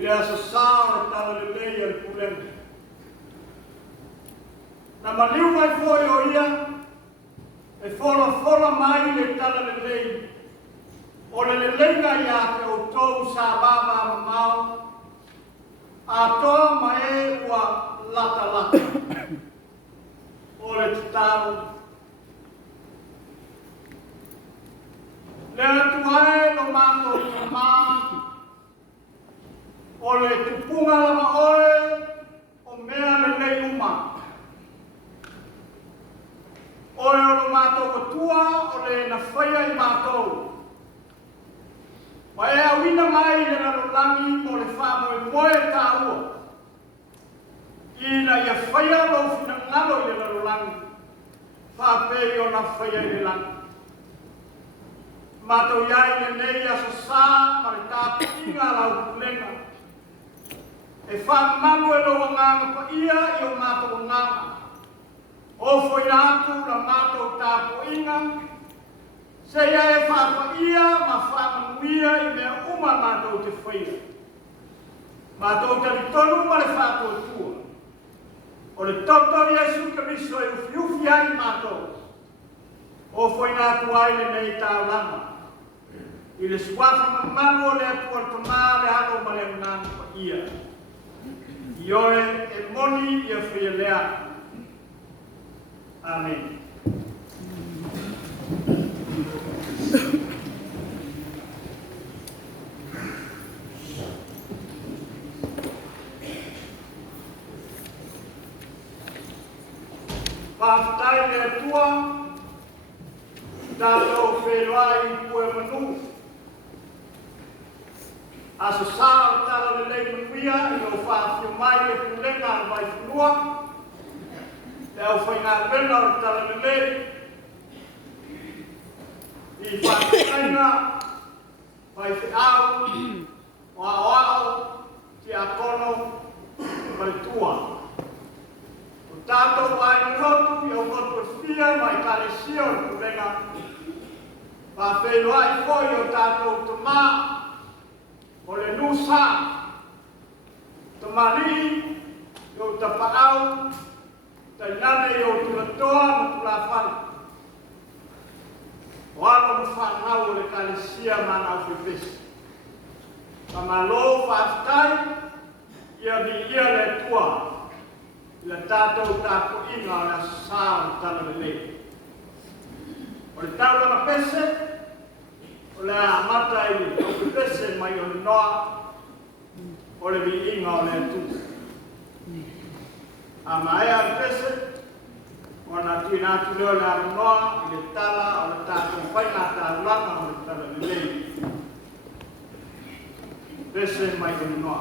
le asasā o Talalelei al Pulega. Na maliu mai foi o ia, e fola mai le Talalelei, o le lelenga ia te o tou sa baba mamau, a toa mai ua lata. O le tatau. Le atuae no mātou tamā, o le tupunga lama oe, o mea le nei uma. Oe o lo mātou katua, o le na whaia I mātou. Wa e awina mai le lalolangi mo le whamoe moe tā ua. Ina ia whaia lo fina ngalo I le lalolangi, whapei o na whaia I le langi. Mātou iai le nei aso sā, ma le tāpu inga lau Pulega. E whamanu e loa nganga pa ia I o mātou nganga. O foi atu la mātou tāpu inga, se ia e whapa ia ma whamanuia I mea uma mātou te whaia. Mātou taritonu ma le whātua tua. O le toto Iesu Keriso e ufiufi ai mātou. O foi atu ai le nei tāulanga. I le suafa mamanu o le atu al tamā le hano ma le nganga pa ia. I oe e moni ia whia lea. Amen. Whaftai le atua, tātou wheloai pue manu. Aso sā o Talalelei manuia I o whawhio mai le Pulega al Vaifanua. Le au whainga pena o Talalelei. I whakainga, whaiwhiau, o ao, ti akono, palitua. O tātou ai rotu I o rotu whia mai kālesia o Pulega. Whawhelo ai foi o tātou tamā, o le nusa, tamari, I o tapaau, tainane I o tulatoa ma tulawhani. O alo na whanau o le kālesia mana o whiwhesi. Ka malo whaftai, ia vi ia le tua, I le tātou tātou inga o le asasā o Talalelei. O le taulanga pese, o le amata I o whiwhesi mai o le noa, o le vi inga o le atu. A maea pese, o na tuina atu leo le anoa, I le tala, o le tātou whainga tāulanga o le Talalelei. Pese mai o le noa.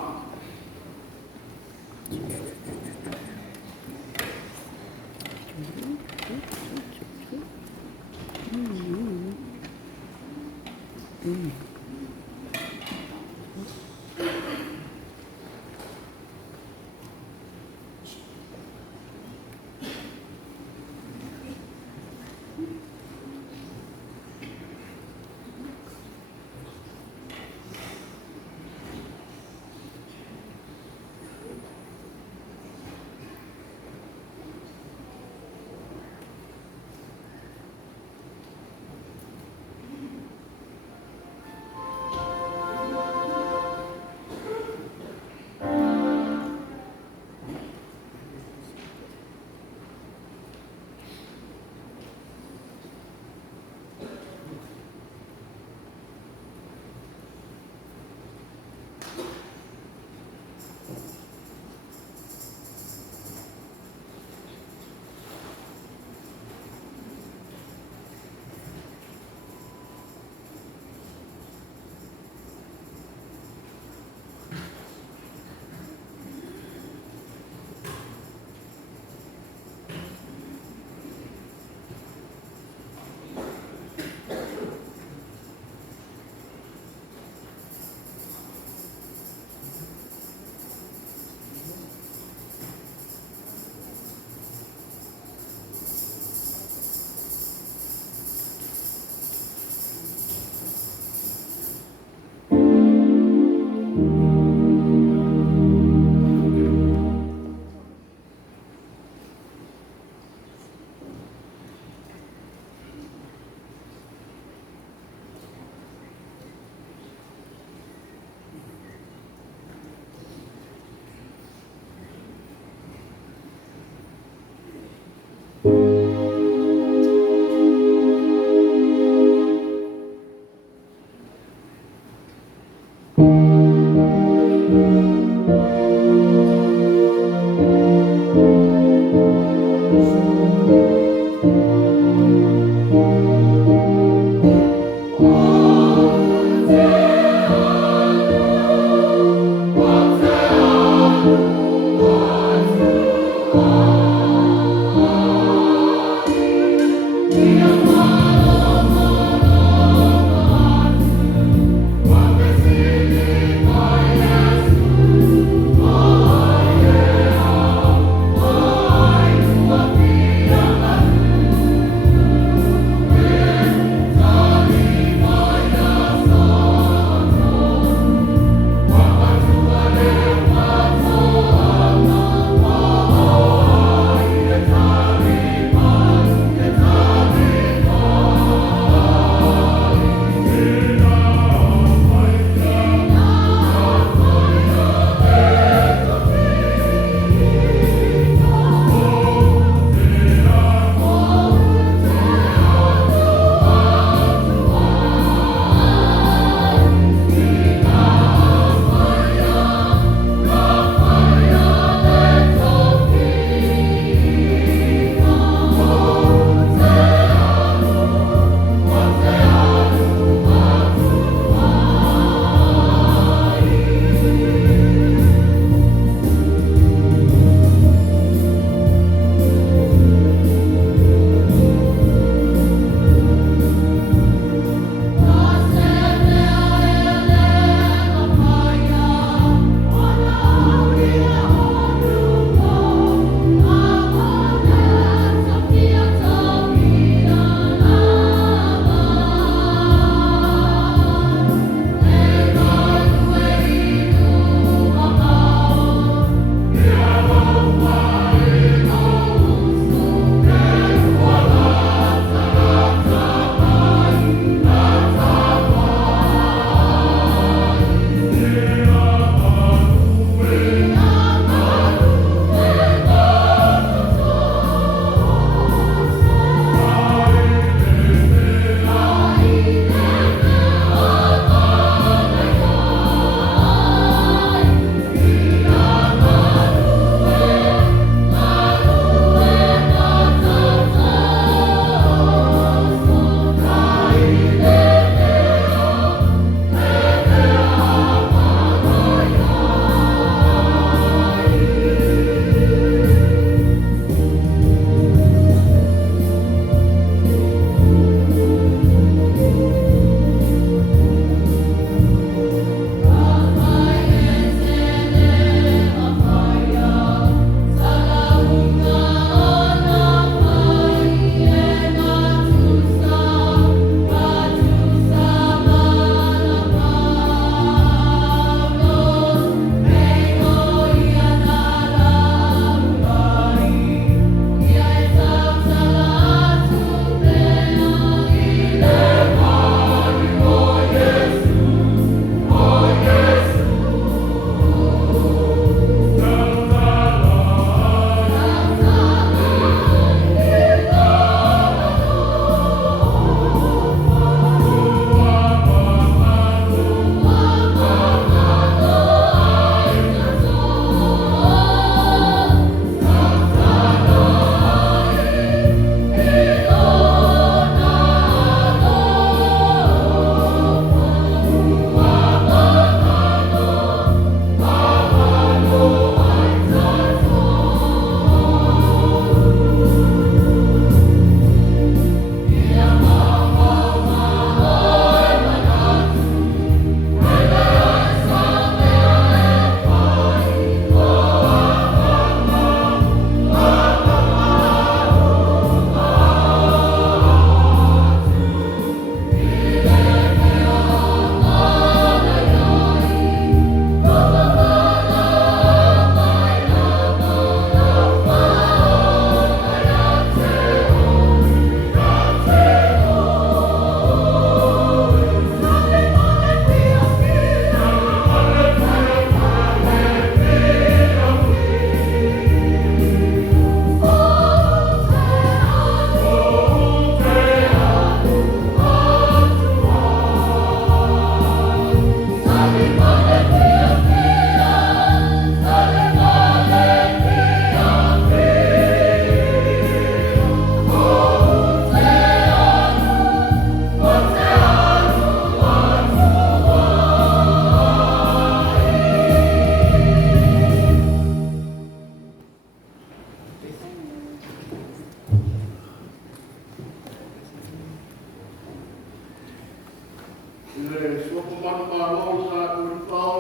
manumalo sa tulipao.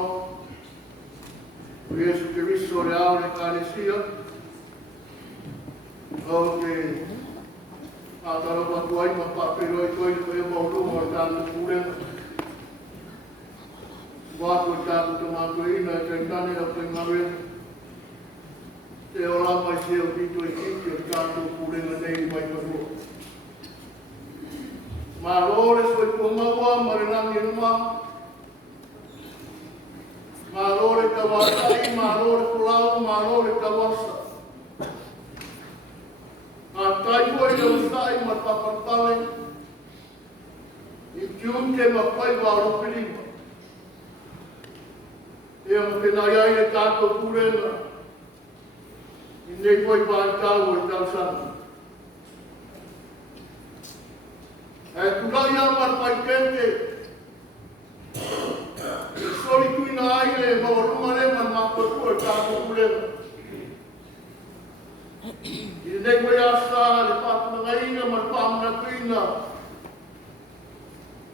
Yesu Cristo real de Calesia. Okay. Atara patuai mapapero ito yung maulo mo tanto pulen. Wapo tanto tomato ina tentane o tengawin. Te ora mai se o dito ikiki tanto pulen nei mai paru. Marore so kumawa marenang inuma. Marore kawasai, marore pulau, marore kawasa. Atai ko i usai matapatale. Ikiun ke mapai waro pilima. Yang pinayay na tato purena. Hindi ko ipagtawo itaw sana. Ay kulaya marpay kente. Soli ko inaay mawarumare man mapatua tato purena. Hindi ko yasa lipat na ngayon marpam na kuina.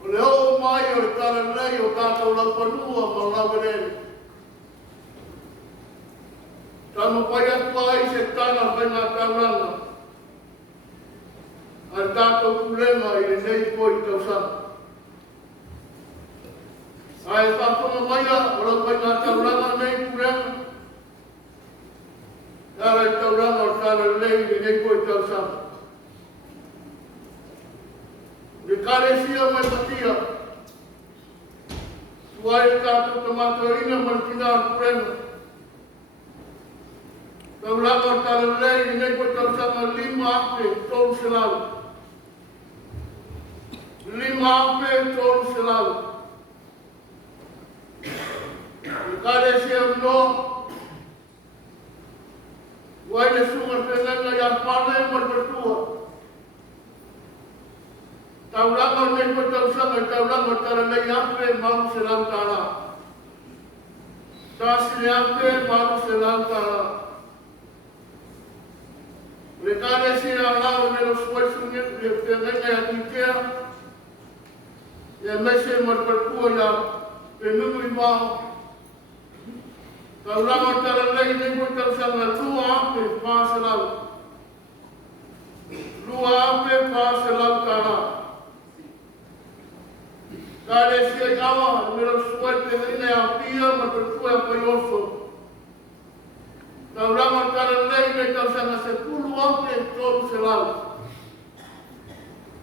Oleo mayo Talalelei o tato Vaifanua malaweren. Tama payat wai se tanah banyak kaulana. Artato Pulega ini nei koi tausan. Ay tato maya orang banyak kaulana nei Pulega. Dari kaulana Talalelei ini nei koi tausan. Di Kalesia mai patia. Suai tato tomato ina mantinar Pulega. Kaulangan Talalelei ini pun sama 5 ape tol selalu. 5 ape tol selalu. Kada siap no. Wajah sumber penanda yang pandai berbertua. Kaulangan ini pun sama kaulangan Talalelei ape malu selalu tanah. Tasli ape malu selalu tanah. Lekane si Allah menos suasanya dengan yang tiga, yang masih berperkuat yang penuh iman. Kalau orang Talalelei ini pun tersangka dua ape pasal, tanah. Kalau si Allah menos suasanya yang dia berperkuat penyosok. Kaulangan Talalelei ini tersangka 10 ape tol selalu.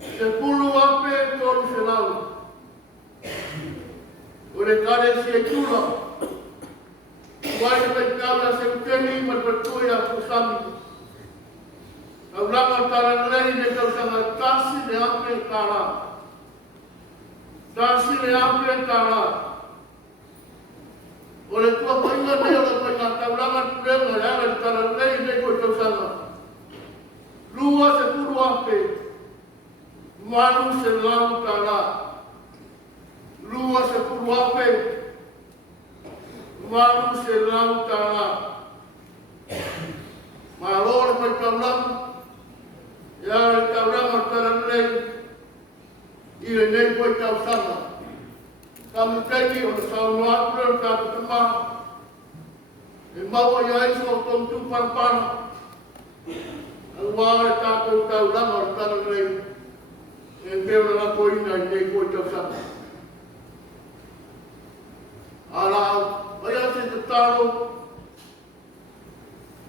10 ape tol selalu. Oleh karena itulah, wajib kita sekali berpercaya yang bersama. Kaulangan Talalelei ini tersangka kasih ape tanah. Kasih ape tanah. Oleh tua banyak dia banyak kaulangan Pulega yang Talalelei ini kau sana. Luas 10 ape, malu selalu tanah. Luas 10 ape, malu selalu tanah. Malor berkaulang, yang kaulangan Talalelei ini kau sana. Kami tadi orang Sauniga kata tempat, membawa yang itu untuk tumpang. Alwar kata kaulang orang Talalelei, ente orang kau ini kau jauh. Alah, bayar sejuta.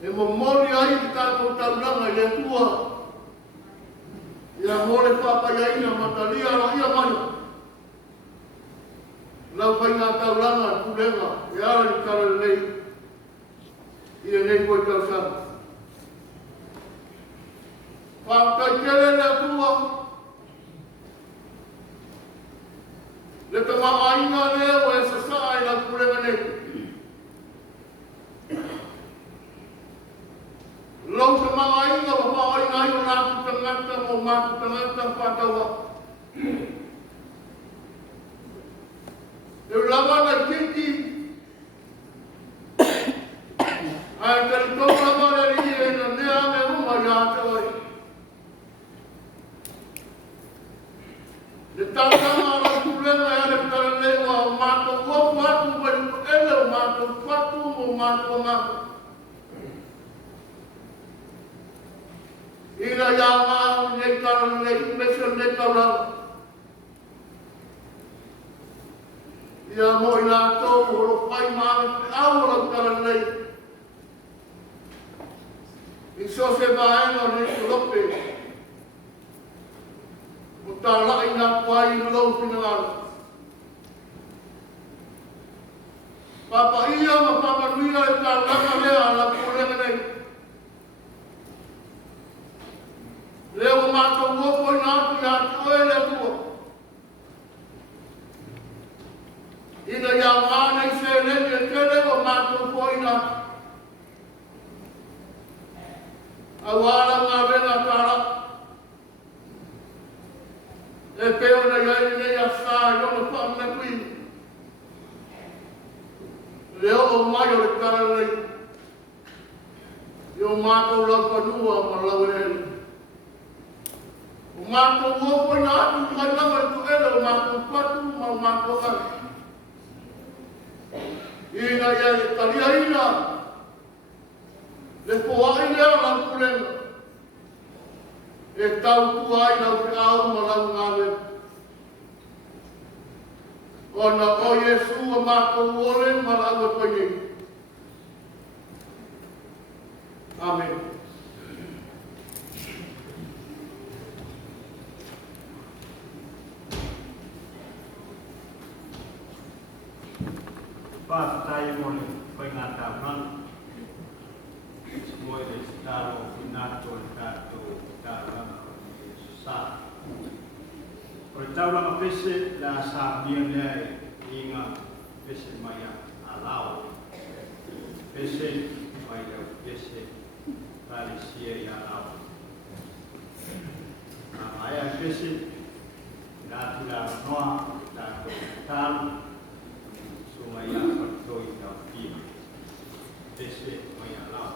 Memori air kata kaulang yang tua, yang boleh apa yang ini matalia ia mana. Lau banyak kaulangan Pulega, yang di Talalelei, ia nei koi kausan. Pakai kele na tua, leta maainga leo e sasai na Pulega nei. Lau te maainga wa maainga yo naku tangata mo maku tangata patawa. Eu lava na kiki. Ai kali to lava na ri na nea me uma ya toi. Le tanga na Pulega ya le Talalelei wa Ina ia ngā nei Talalelei, meso nei Talalelei. Ia mo i nā tōu horo whai māngi te awara Talalelei. I so se vaenga ni kurope. O tā lai nā kwai i lau whina ngāra. Papa ia ma papa nuia e tā laka lea la Pulega nei. Leo mātou woko i nātu i atu e lea tua. Ina ia ngānei se leke e te leo mātou ko i nātu. Awara ngā renga tāra. E peo na iai nei a sā i ona whaamna kui. Leo o mai o le Talalelei. I o mātou Vaifanua ma lau e ele. O mātou uopo i nā atu mai lama e tu ele o mātou patu ma o mātou ngāra. Ina ia e talia ina. Le poai lea lau Pulega. E tau tuai lau te au ma lau ngāwe. Ona o Yesu a mātou ole ma lau e koini. Amen. Pātai mone, koe ngā tāwhana. Moi le talo finato le tato talo sa. O le taulanga pese la sa bia nei inga pese mai a lao. Pese mai a pese pari sia i a lao. A mai a pese na tira noa tato talo so mai a patoi ta pia. Pese mai a lao.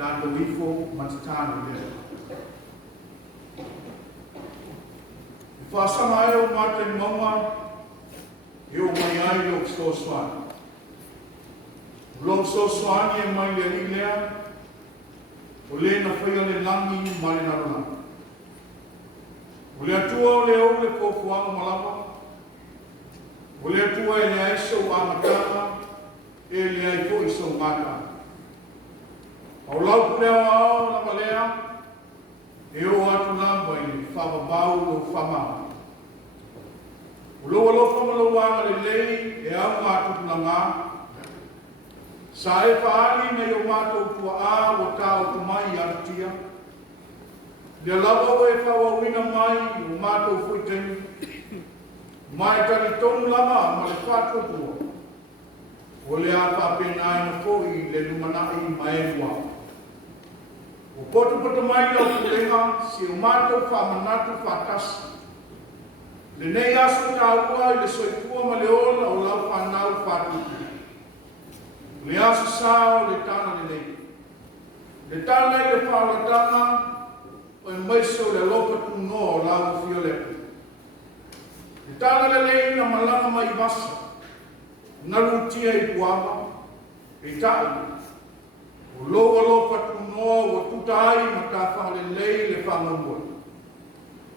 tātou ifo matatano lea. Whasama e o mātai mauma, e o mai ai o Soswani. Lo Soswani e mai le rilea, o le na whaia le langi mai le narona. O le atua o le au le kōwhuanga malapa, o le atua e le aiso o amatanga, e le aifo iso o ngata. Au lau pulea ao na malea, e o atu namba i le whababau o whamau. O loa lofa malawanga le lei e au ngā tupunanga, sa e whaali nei o mātou tua a o tāo tumai i arutia, le lawa o e whawawina mai o mātou fuiteni, mai tani tonu lama ma le whātua, o le a whapena e na fōi le lumanai mai e mua. O poto mai o Pulega, si o mātou whamanatu whātasi. Le nei aso tāua i le soifua ma le ola o lau whanau whātuku. Le aso sāo le Talalelei. Le tālai le whālatanga o e maiso le lopa tūno o lau whiolepu. Le Talalelei na malanga mai vasa. Narutia i puama, e Uta'i. O loa lopa tūnoa o Uta'i ma tā whalalelei le whangamua.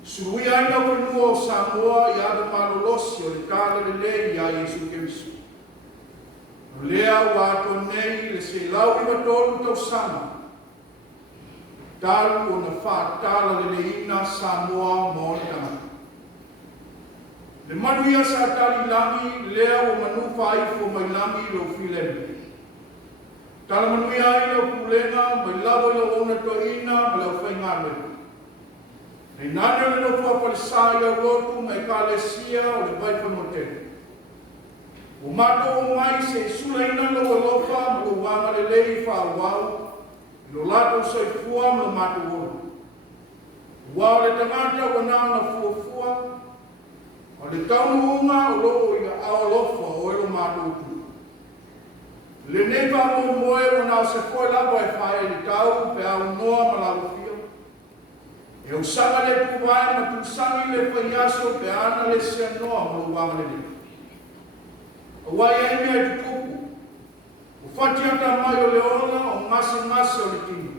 Sui aina o nua o Samoa i ada malolosi o le Talalelei i a Yesu Keriso. O lea o ato nei le se lau i watolu tau sana. Talu o na wha Talaleleina Samoa mo le tangata. Le manuia sa tali langi lea o manu whaifo mai langi lo filemi. Tala manuia ai o Pulega, mai lawa i o ona toina, ma leo whainga. Nei nane o le no whapalisa i au lotu mai kālesia o le Vaifanua tene. O mato o mai se sulaina lo o lofa ma lo Talalelei whāwau, lo lato soifua ma lo mato o. Wau le tangata o nao na fuafua, o le taunu unga o loo i a lofa o elo mato utu. Le nepa mo moe o nao se koe lapa e whae ni tau pe au noa ma lau fia. E usanga le puwae ma tusangi le whaiaso pe ana le se noa ma lo wanga le nepa. O wai e mea i tukupu. O whatiata mai o le ona o ngase o le tini.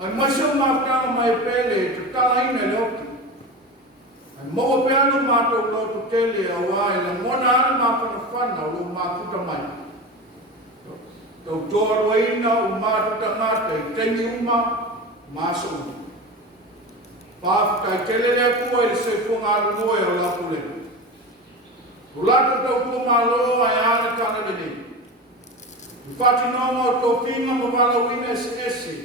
Ai maise o mātanga mai pele e te talaina le oki. Ai moa peano mātou loto tele a wai la mona ana māpana whana o lo māputa mai. Tau tōruaina o mātuta ngata i teni uma māso uma. Pāwhita i telele kua i le seifunga arunoe o la Pulega. O lato tau kua mālo ai ana Talalelei. I whatinonga o tō kinga ma walawina ese.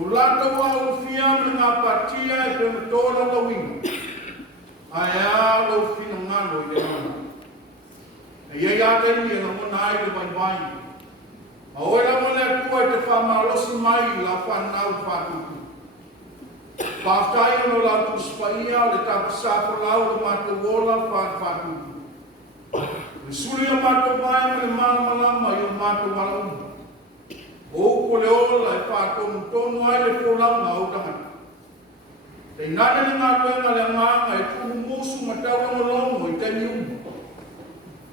O lato wa o fia me ngā patia e pe matola lawina. Ai a lo fina ngalo i le ana. E iei ateni e na mona ai le vai. A oela mole atua e te whamalosi mai la whanau whatuku. Pātai no la tuspaia le tapasapa lau le matawola whatuku. Le suri o mātou mai ma le māmalama i o mātou malauma. O ko le ola e whātonu tonu ai le wholaunga o tangata. Te nane le ngā tuenga le nganga e tuhu musu mataura malongo i teni umu.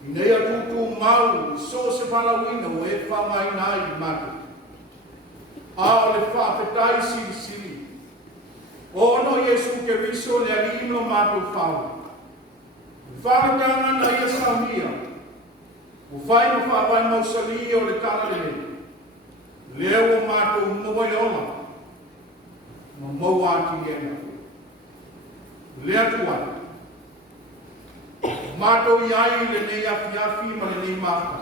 I nei a tutu mau i so se whalawina o e whamai nai i mātou. A o le whawhetai siri. O no Yesu Keriso le alino mātou whau. Whanatanga na ia Sauniga. O whai no whawai mausali o le Talalelei. Leo o mātou moe ola. Ma mau ati ena. Lea tuai. O mātou iai le nei afi ma le nei mawha.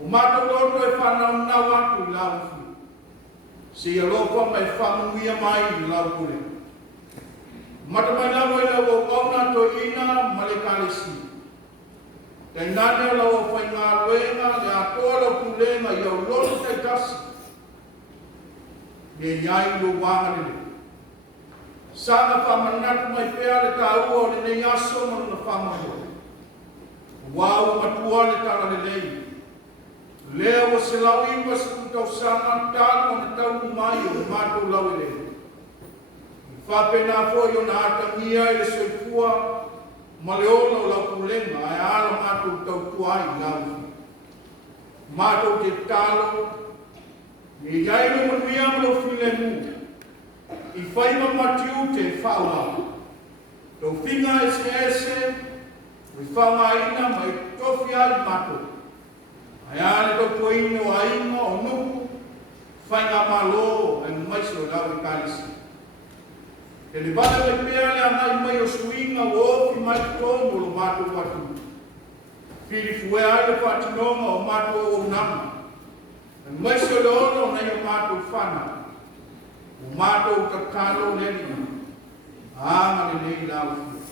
O mātou loto e whanau nau atu i lau fi. Se ia lopa mai whamuia mai i lau Pulega. Mata mai lawa i lau o kauna to ina ma le kālesi. Te nane lau o whai ngā luenga le atoa lau Pulega i au loto te tasi. Ne iai lo wanga le. Sanga whamanatu mai pēa le tāua o le nei aso ma na whamahua. Wau matua le Talalelei. Lea wa se lau iwa se kutau sana tālu na tau mai o mātou lau ele. Whapena fo i o na atangia i le soifua ma le ona o lau Pulega e ala mātou tau tuai lau. Mātou te tālo e iai le manuia ma lo filemu i whaima matiu te whaua. Tau whinga ese i whangaina mai tofi ai mātou. Ai ale tau poina o ainga o nuku whainga malo e maiso lau i kalisi. E le bala le pea le anai mai o suinga o ofi mai tono lo mātou watu. Piri fue ai le whatinonga o mātou o nama. E maiso le ono nei o mātou whana. O mātou tatalo lelina. Anga le nei lau fia.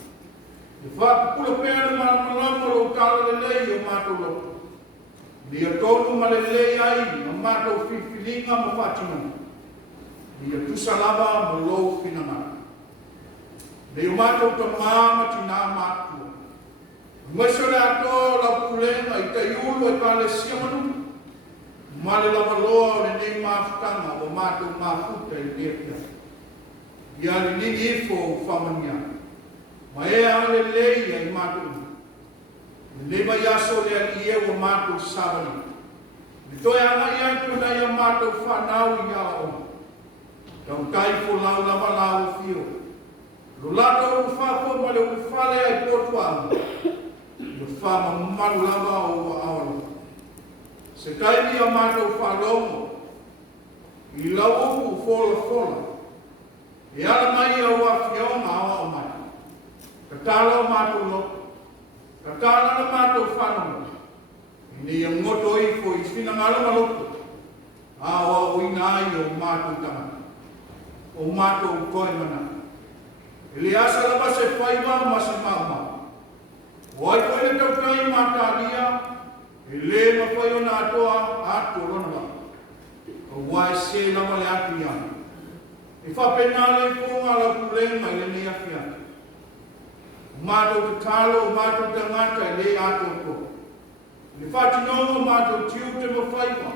E whakupula pea le malamalama lo talalelei o mātou loko. Dia tonu malelei ai o mātou whiwhilinga ma whatinonga. Dia tusalama ma lou whinamata. Nei o mātou ta māma tina mātua. Maiso le ato la Pulega i te iulu e pale siamanu. Male lava loa o le nei māwhutanga o mātou māwhuta i lehia. Ia li nini ifo o whamania. Ma e ale leia i mātou. Le mai aso le ali e o mātou savani. Me toi anga i antu nei a mātou whanau i a o. Tau taifo lau lava lau fio. Lo lato o whako ma le o whale ai potua. Lo whama manu lava o aolo. Se taimi a mātou whalongo. I lau oku fola fola. E ala mai a ua fionga awa o mai. Ka tala o mātou loko. Ka tala na mātou whanongo. I nei a ngoto i fo i whina ngala maloko. Awa o ina ai o mātou tanga. O mātou koe mana. Ele asa lava se whaiwa ma se mauma. O ai koe le tautai mātālia, ele ma whai o nā toa ato ronwa. O wai se lava le atu iana. E whapena le whonga la Pulega i le nea whiana. Mātou te talo o mātou te ngata i le ato ko. Le whatinonga mātou tiu te mawhaiwa.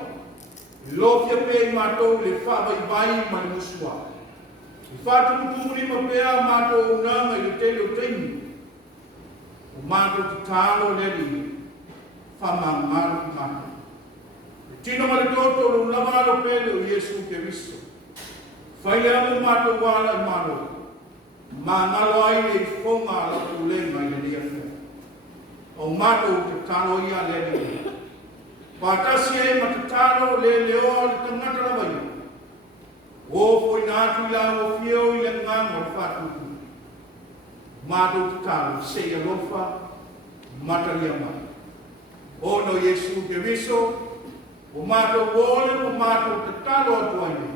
Le lofia pe i mātou le whawai bai ma le musua. I whātumu tumuri ma pēa mātou unanga i le tele o teimi. O mātou te tālo leli, whamangaro ki mātou. E tino ma le toto lo unamaro pele o Iesu ke riso. Whaile amu mātou wala i mātou. Mā ngalo aile i whonga la Pulega i le lia whea. O mātou te tālo ia leli. Pātasi e ma te tālo le leo le tangata la waia. O foi nātu i lau o whio i le nganga o whātuku. Mātou te tālu, sei alofa, mataria mai. O no Iesu ke riso, o mātou wole, o mātou te tālu atu aine.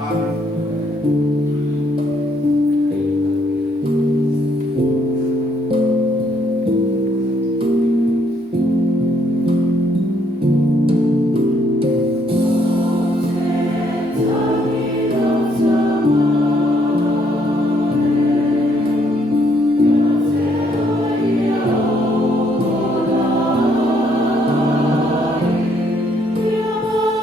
Amen. Yeah.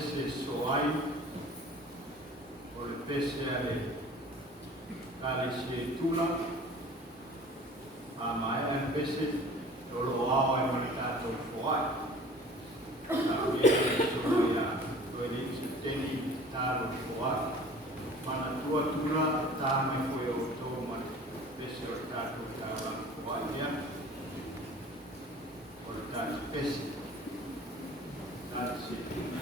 pese soai, o le pese ale kale se tula, a mai e pese, o lo ao e maritato foai. A kuia e soai a, o e se teni talo foai. Mana tua tula, tā mai koe o tō mai, pese o tātou tāla foai ia. O le tātou pese. That's it.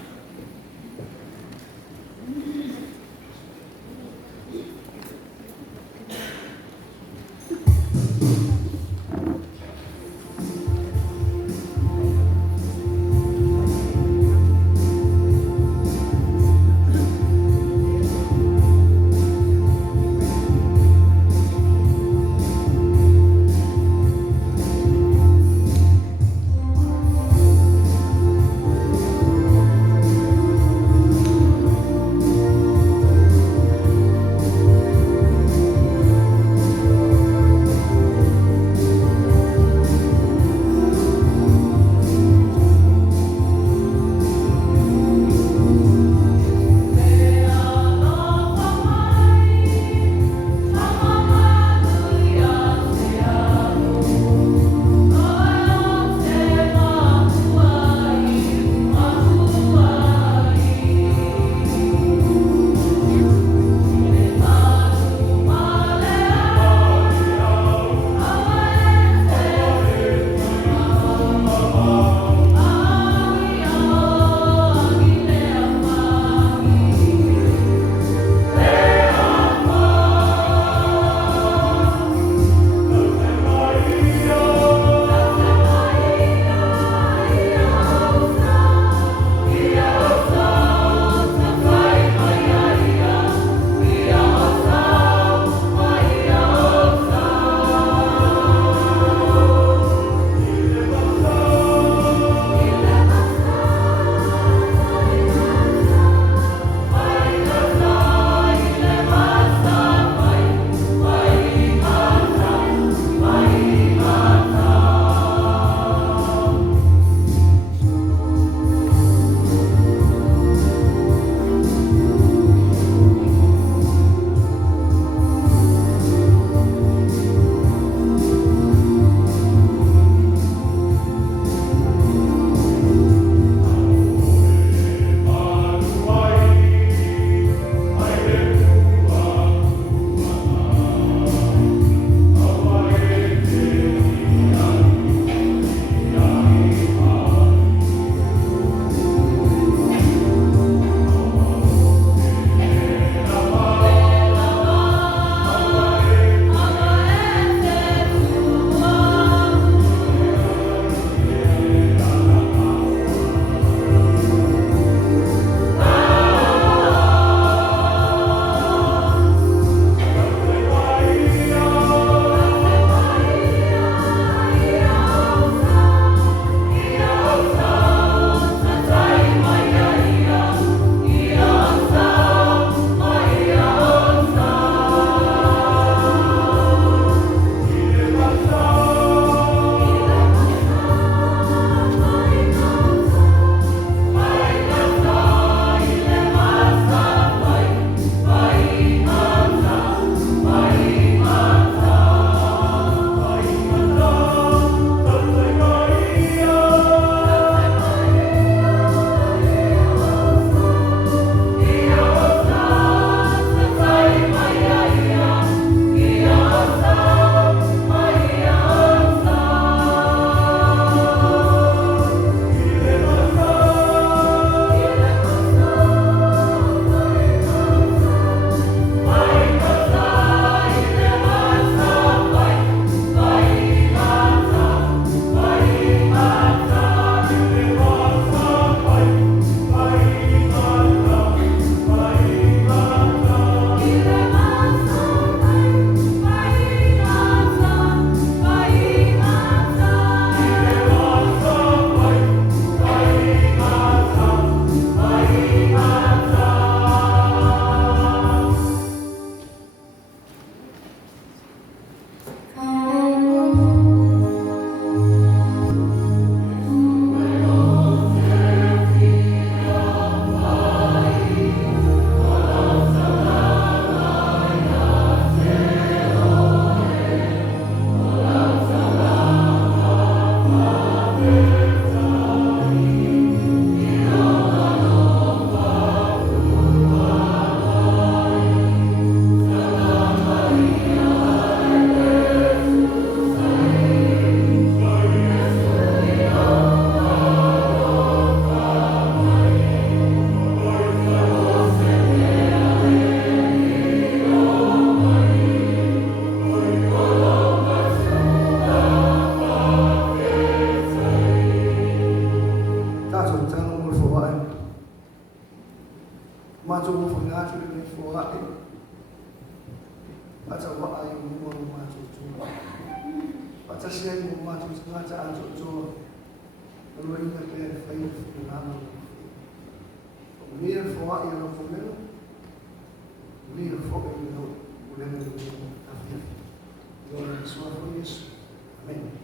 Mato mo fo ngatu le fo ate. Ata wa ai mo mato tu. Ata sia mo mato ngata anto tu. Lo inga ke fai fo ngama. Mira fo ai no fo meno. Mira fo e no. Ule mo afia. Yo na sua fo Yesu. Amen.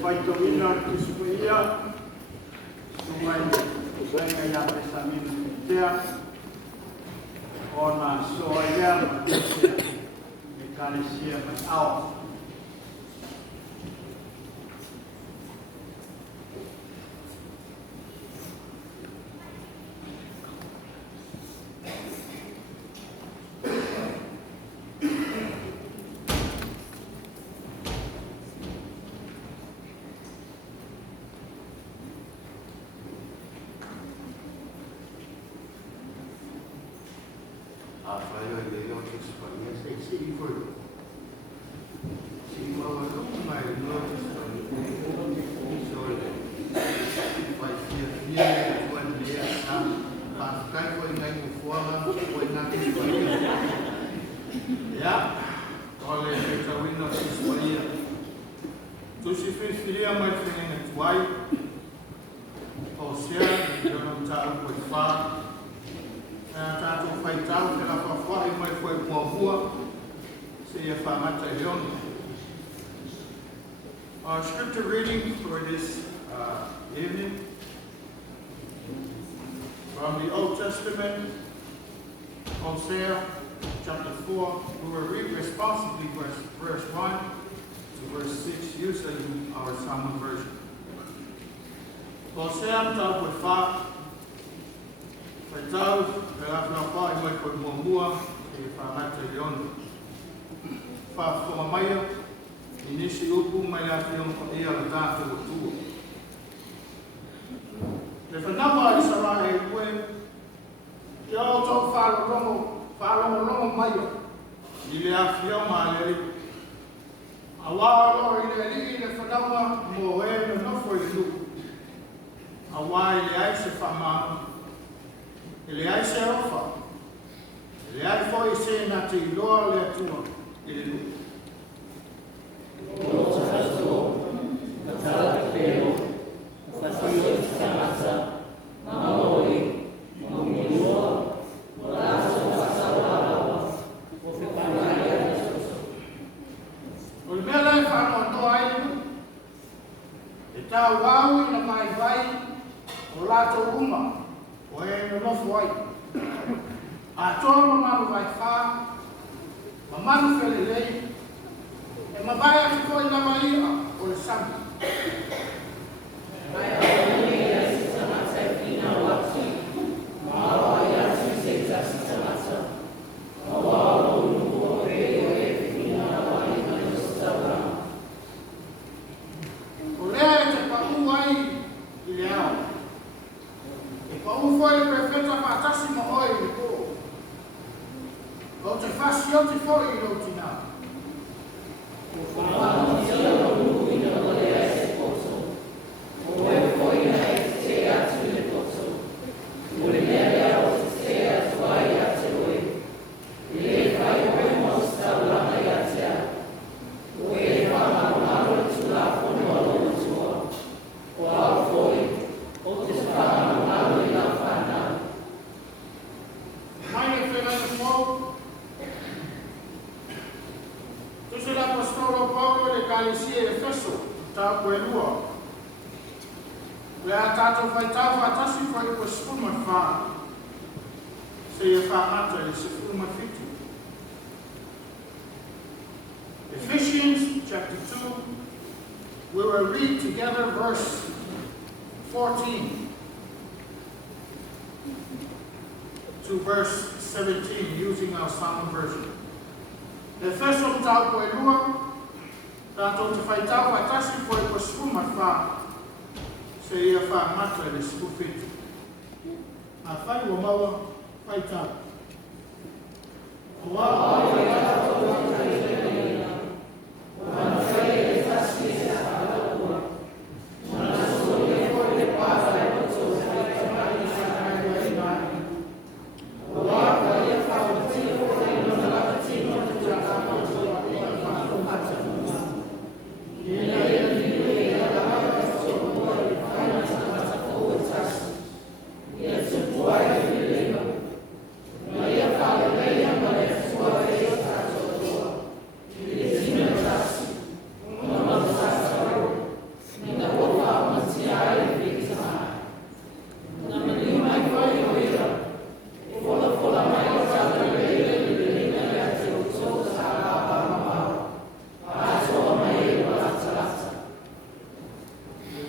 Vaifanua Kispuia, Sumai, Pulega ia Pesamino Tea, Ona Soia, Matia, Mekalesia, Matao. Our scripture reading for this evening from the Old Testament, Hosea chapter 4. We will read responsibly verse 1 to verse 6, using our Sauniga version. Hosea chapter 5. Faitau, Vaifanua, i mai koe muamua, e whamata i ono. Whawhamaya, i nisi upu mai ati ono ko ea le tātou o tua. Le whanawa i sara e koe, ki au tau whalongo mai, i le awhia maalei. A wālo i le li le whanawa mo e me nofo i lu. A wā i le aise whamāu. Ele ai se ofa. Ele ai foi se na te loa le atua. Ele lu. O tato, na tala peo, fasio samasa, maoi, mamilua, o laso wasawala, o fepanaia soso. O le mea lai whanau toa ai. E tau wau na mai vai o lato uma. O e no nofu ai. A tono manu vai wha, ma manu Talalelei, e ma vai a koi na maia o le sami. Vai a maia si samasa e fina waki, ma aia si seita si samasa, ma wao unu o reo e fina wai na yostawa. O lea e te pau ai i le au. O foi perfeita patasi mo oi le ko. O te fasi o te foi i lo tina. O whanau tia o nuina o le aise poso, o e foi na e te atu le poso, o le mea lea o te atu ai a te oi, i le whai o e mausta ulanga i a te a, o e whamau maro tu la fono a lo tua, o a foi, o te whamau maro i la whanau. Mai e whenai mo. Tusi l'apostolo Paulo le Galesia e Efeso, tau koe lua. Le a tātou whai tau whatasi whai koe spuma wha. Se e whamata e se spuma fitu. Ephesians chapter 2, we will read together verse 14 to verse 17 using our Sauniga version. Efeso tau koe lua, tātou te whai tau whatasi koe koe spuma wha. Se ia whamata e se spuma fitu. A whai o maua whai tau. O Mana foi ele faz isso,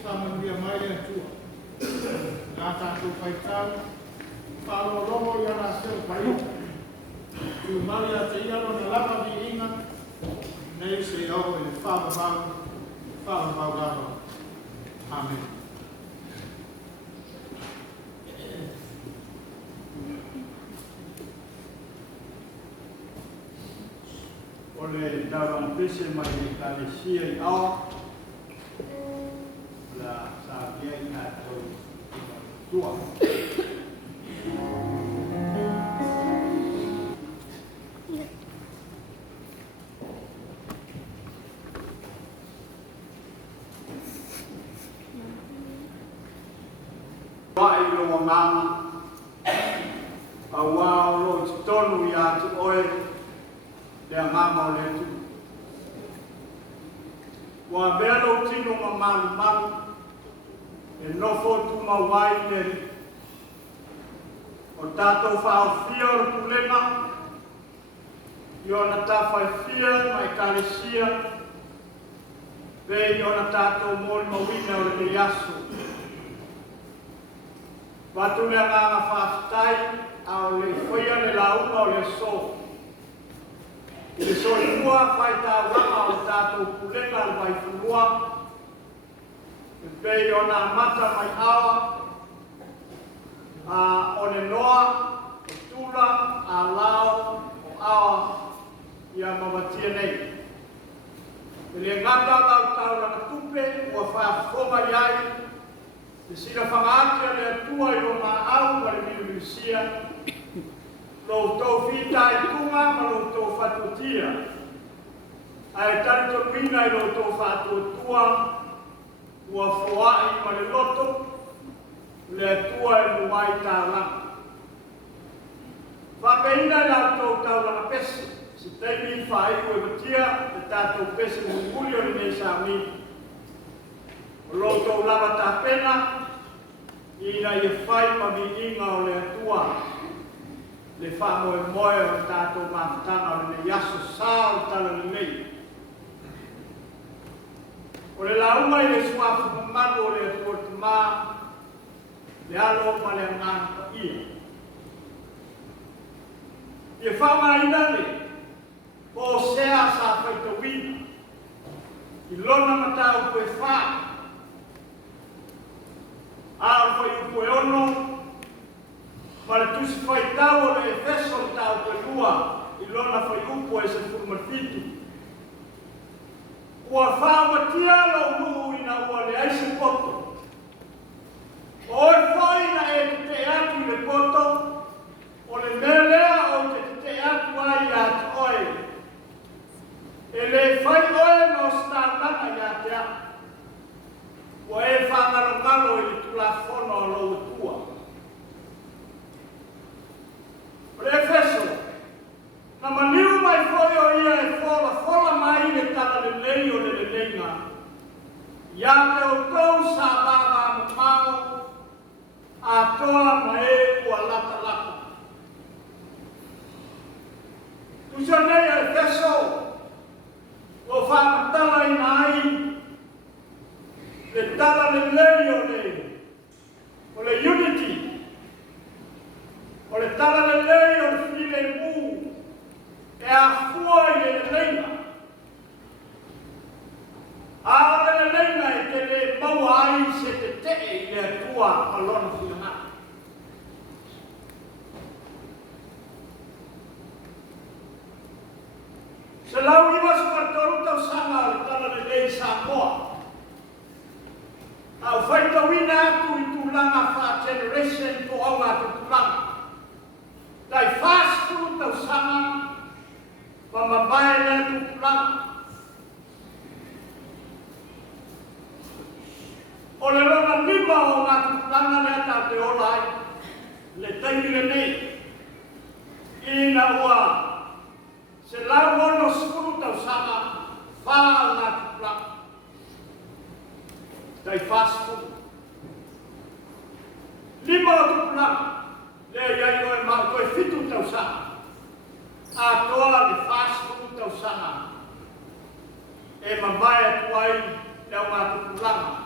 whamanuia mai e tua. Nā tātou whaitau, whaololomo i ana seu pai. Tu mari a te iaro na lama vi inga, nei se au e whaamabau raro. Amen. O le taurang pese mai i Talalelei i awa, la sa via i tātou tua. Wai lo nganga, a wao lo tonu i atu oe, le ngama o le tu. Wa belo tino malu, e nofo tu mawai le o tatou whaofia o Pulega, i ona tawhaifia mai kalesia, pe i ona tatou moli mawina o le yaso. Watu lea nganga whaafitai, a o le whaia le launga o le so. I le so i mua whai tā rama o tātou Pulega le Vaifanua, e pei o nā mata mai awa, a o le noa, o tula, a lao, o awa, i a mawatia nei. E le ngata lau tau lana tupe, ua whaafonga i ai, e sina whangatia le atua i o ngā au ma le milusia, lo tau whita i tunga ma lo tau whatutia. Ai tari to pina i lo tau whatutua, ua whoai ma le loto, le atua e muai tā langa. Whapeina i lau tau langa pese, se teimi whai koe watia, e tātou pese munguli o nei Sauniga. O lo tau lava tā pena, ina i whai ma mi inga o le atua, le whamoe moe o tātou mawhatanga o le yaso sā o Talalelei. O le launga i le suafu manu o le atua te mā, le alo ma le ngana pa ia. I whaunga inane, o sea sa whaita wina, i lona matau koe wha, a whai upo e ono, ma le tusi whai tau o le efeso tau koe lua, i lona whai upo e se furmafitu. Ua whāwatia lau nuhu ina ua le aise poto. O e whaina e te atu le poto, o le melea o te atu ai atu oe. E le whai oe no stārnana i ate a. Ua e whāngarongalo i le tula whono o lau atua. O le efeso, na maniu mai foi o ia e fola mai le Talalelei o le lenga. Ia te o tau sa baba mamau, a toa mai ua lata. Tusa nei e Efeso, o whamatala i nai, le Talalelei o le unity, o le Talalelei o le file mu, e a fua i le leina. A le leina e te le maua ai se te i le atua alona whianga. Se lau iwa se martoru tau sanga le Talalelei sa moa. Au whaita wina atu i tūlanga wha generation to au atu tūlanga. Tai whāsuru tau sanga Pamabai le tūlanga. O le rona lima o ngā tūlanga le ata te olai, le taimi le nei. Ina ua, se lau ono suru tau sanga, wha ngā tūlanga. Tai whāsuru. Lima o tūlanga, le iai oe mā koe fitu tau sanga. A toa le whāsuru tau sanga. E mawai atu ai le au ngā tūlanga.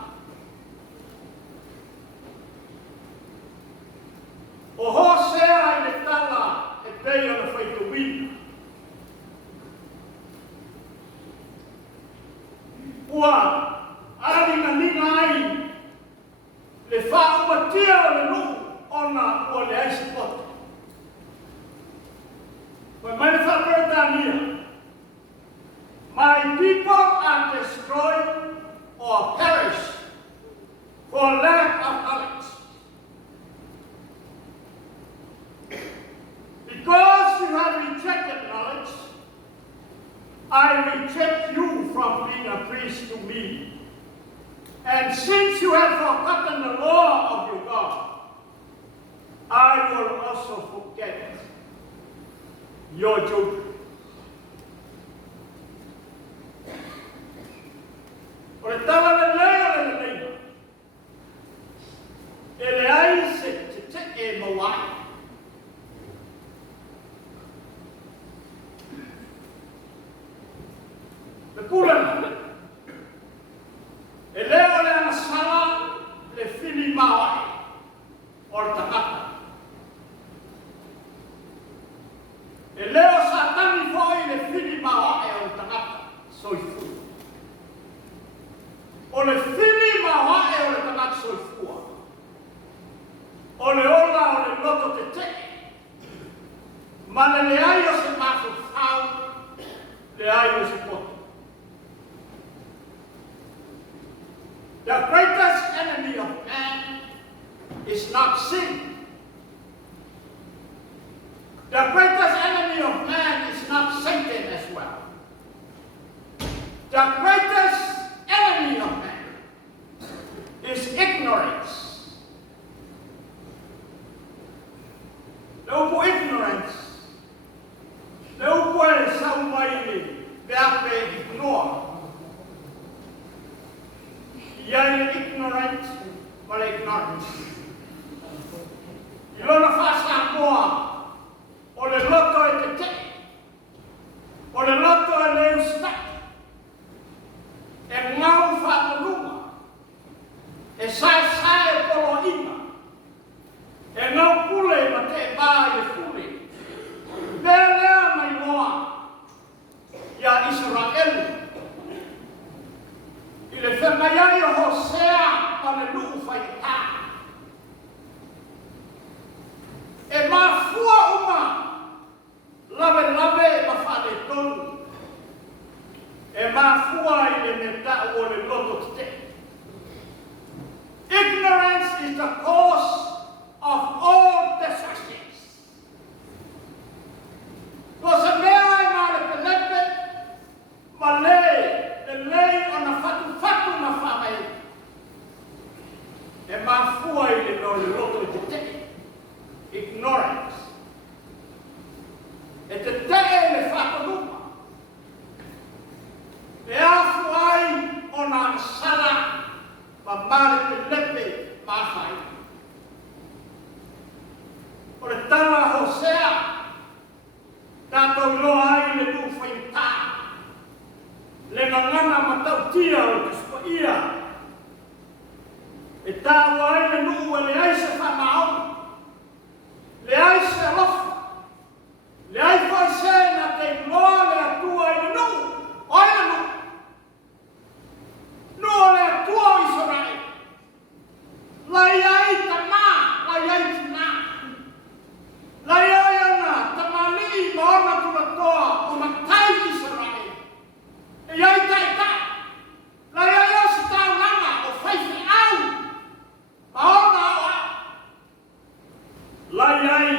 tia o le nuu ona o le aisi poto. When Manifest Britannia, my people are destroyed or perish for lack of knowledge. Because you have rejected knowledge, I reject you from being a priest to me. And since you have forgotten the law of your God, I will also forget your children. O le talalelei o le leina, e le ai se te e mawai. Le pulega, e leo le anasala le fili mawai o le takata. E leo sa tani foi le fili mawai o le takata, soifua. O le fili mawai o le takata soifua. O le ola o le loto te te. Ma le ai o se mafu fau, le ai o se poto. The greatest enemy of man is not sin. The greatest enemy of man is not Satan as well. The greatest enemy of man is ignorance. No more ignorance. No more somebody that they ignore. You're ignorant, but ignorant. You don't know fast more. O le loto e te te. O le loto e le ustak. E ngau whakaluma. E sai e polo ina. E ngau pule ma te bā e pule. Mea lea mai loa. Ia Israel. I le whemaiai o Hosea pa le nuu whaita. E mafua uma. Lave ma fale tonu. E mafua I le meta o le loto te. Ignorance is the cause of all destructions. Kosa mea I ma le pelepe, ma le lei o na fatu na whamai. E mafua I le no le loto te. Ignorance. E te te le whakanuma. E afu ai o nā sara ma mare te lepe mawhai. O le tala Hosea, tātou loa ai le tu whaita. Le ngangana matautia o te spaia. E tāu ai le nuu e le aise whanaau. Le aise alofa. Le ai fai sena te loa le atua I le nuu. Oi le nuu. Nua le atua o Israel. Lai ai tamā, lai ai tina. Lai ai ana, tamali ma ona tunatoa o matai Israel. E ai tai. Lai ai o si tau langa o whaifi au. Ma ona o au. Lai ai.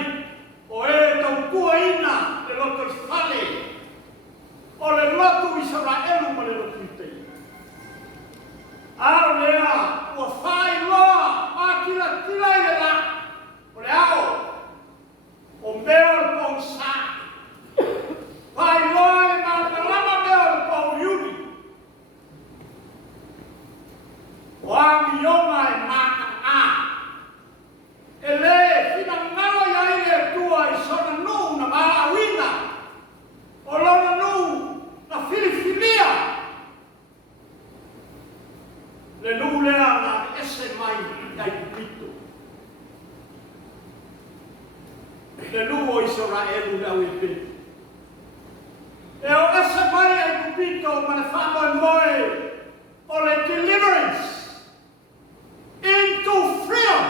O e tau tuaina le loto I whale. O le loto Israelu ma le loto I tei. Ao lea, ua whai loa, ākila tila I le la. O le ao, o mea le pong sā. Whai loa le mātalama mea le pong yuri. O ami onga e māka ā. E le, whina ngawa ia I le tua I sona nuu na maawina. O lona nuu na filifilia. Le nuu lea na ese mai I pito. Le nuu o Israelu le au e pito. E o ese mai I pito ma le whamo e moe o le deliverance into freedom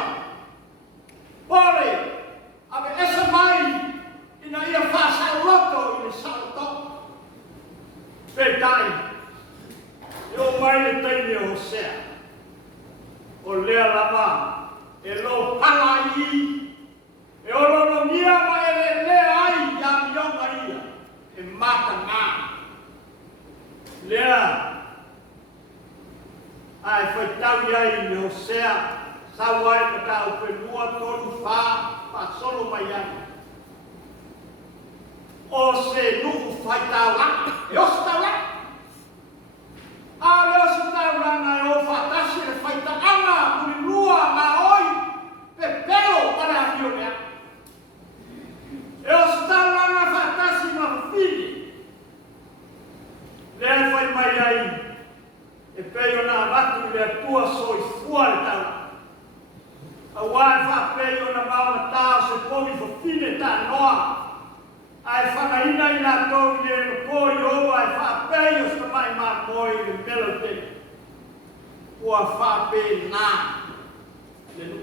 lea lava, e lo pala i, e olo ngia ma e lea ai, ya mionga ia, e mata ngā. Lea, ai whai tau iai me Hosea, sau ai ka tau whenua tonu wha solo mai ai. O se nuku whai tau laka, e osu tau laka. A le osu tau langa e o whatasi le whai tau anga, kuri lua ngā oi, pe peo para a pio mea. E osu tau langa whatasi ma whini. Lea whai mai ai, e peo na watu le atua soi fua le tau. A wai whapeo na mauna tau se pomi whine ta noa. Ai whakaina i nā tau i e no koi o ai whapeo sta mai mā moi le melo te. Ua whapeo nā. Le no.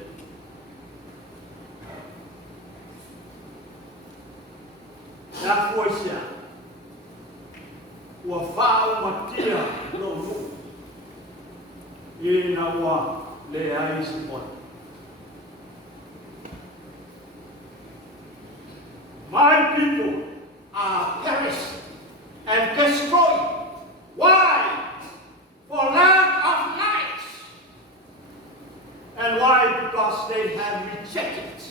Nā fuaisia. Ua whao matia no mu. I na ua le ai se poi. My people are perished and destroyed. Why? For lack of light. And why? Because they have rejected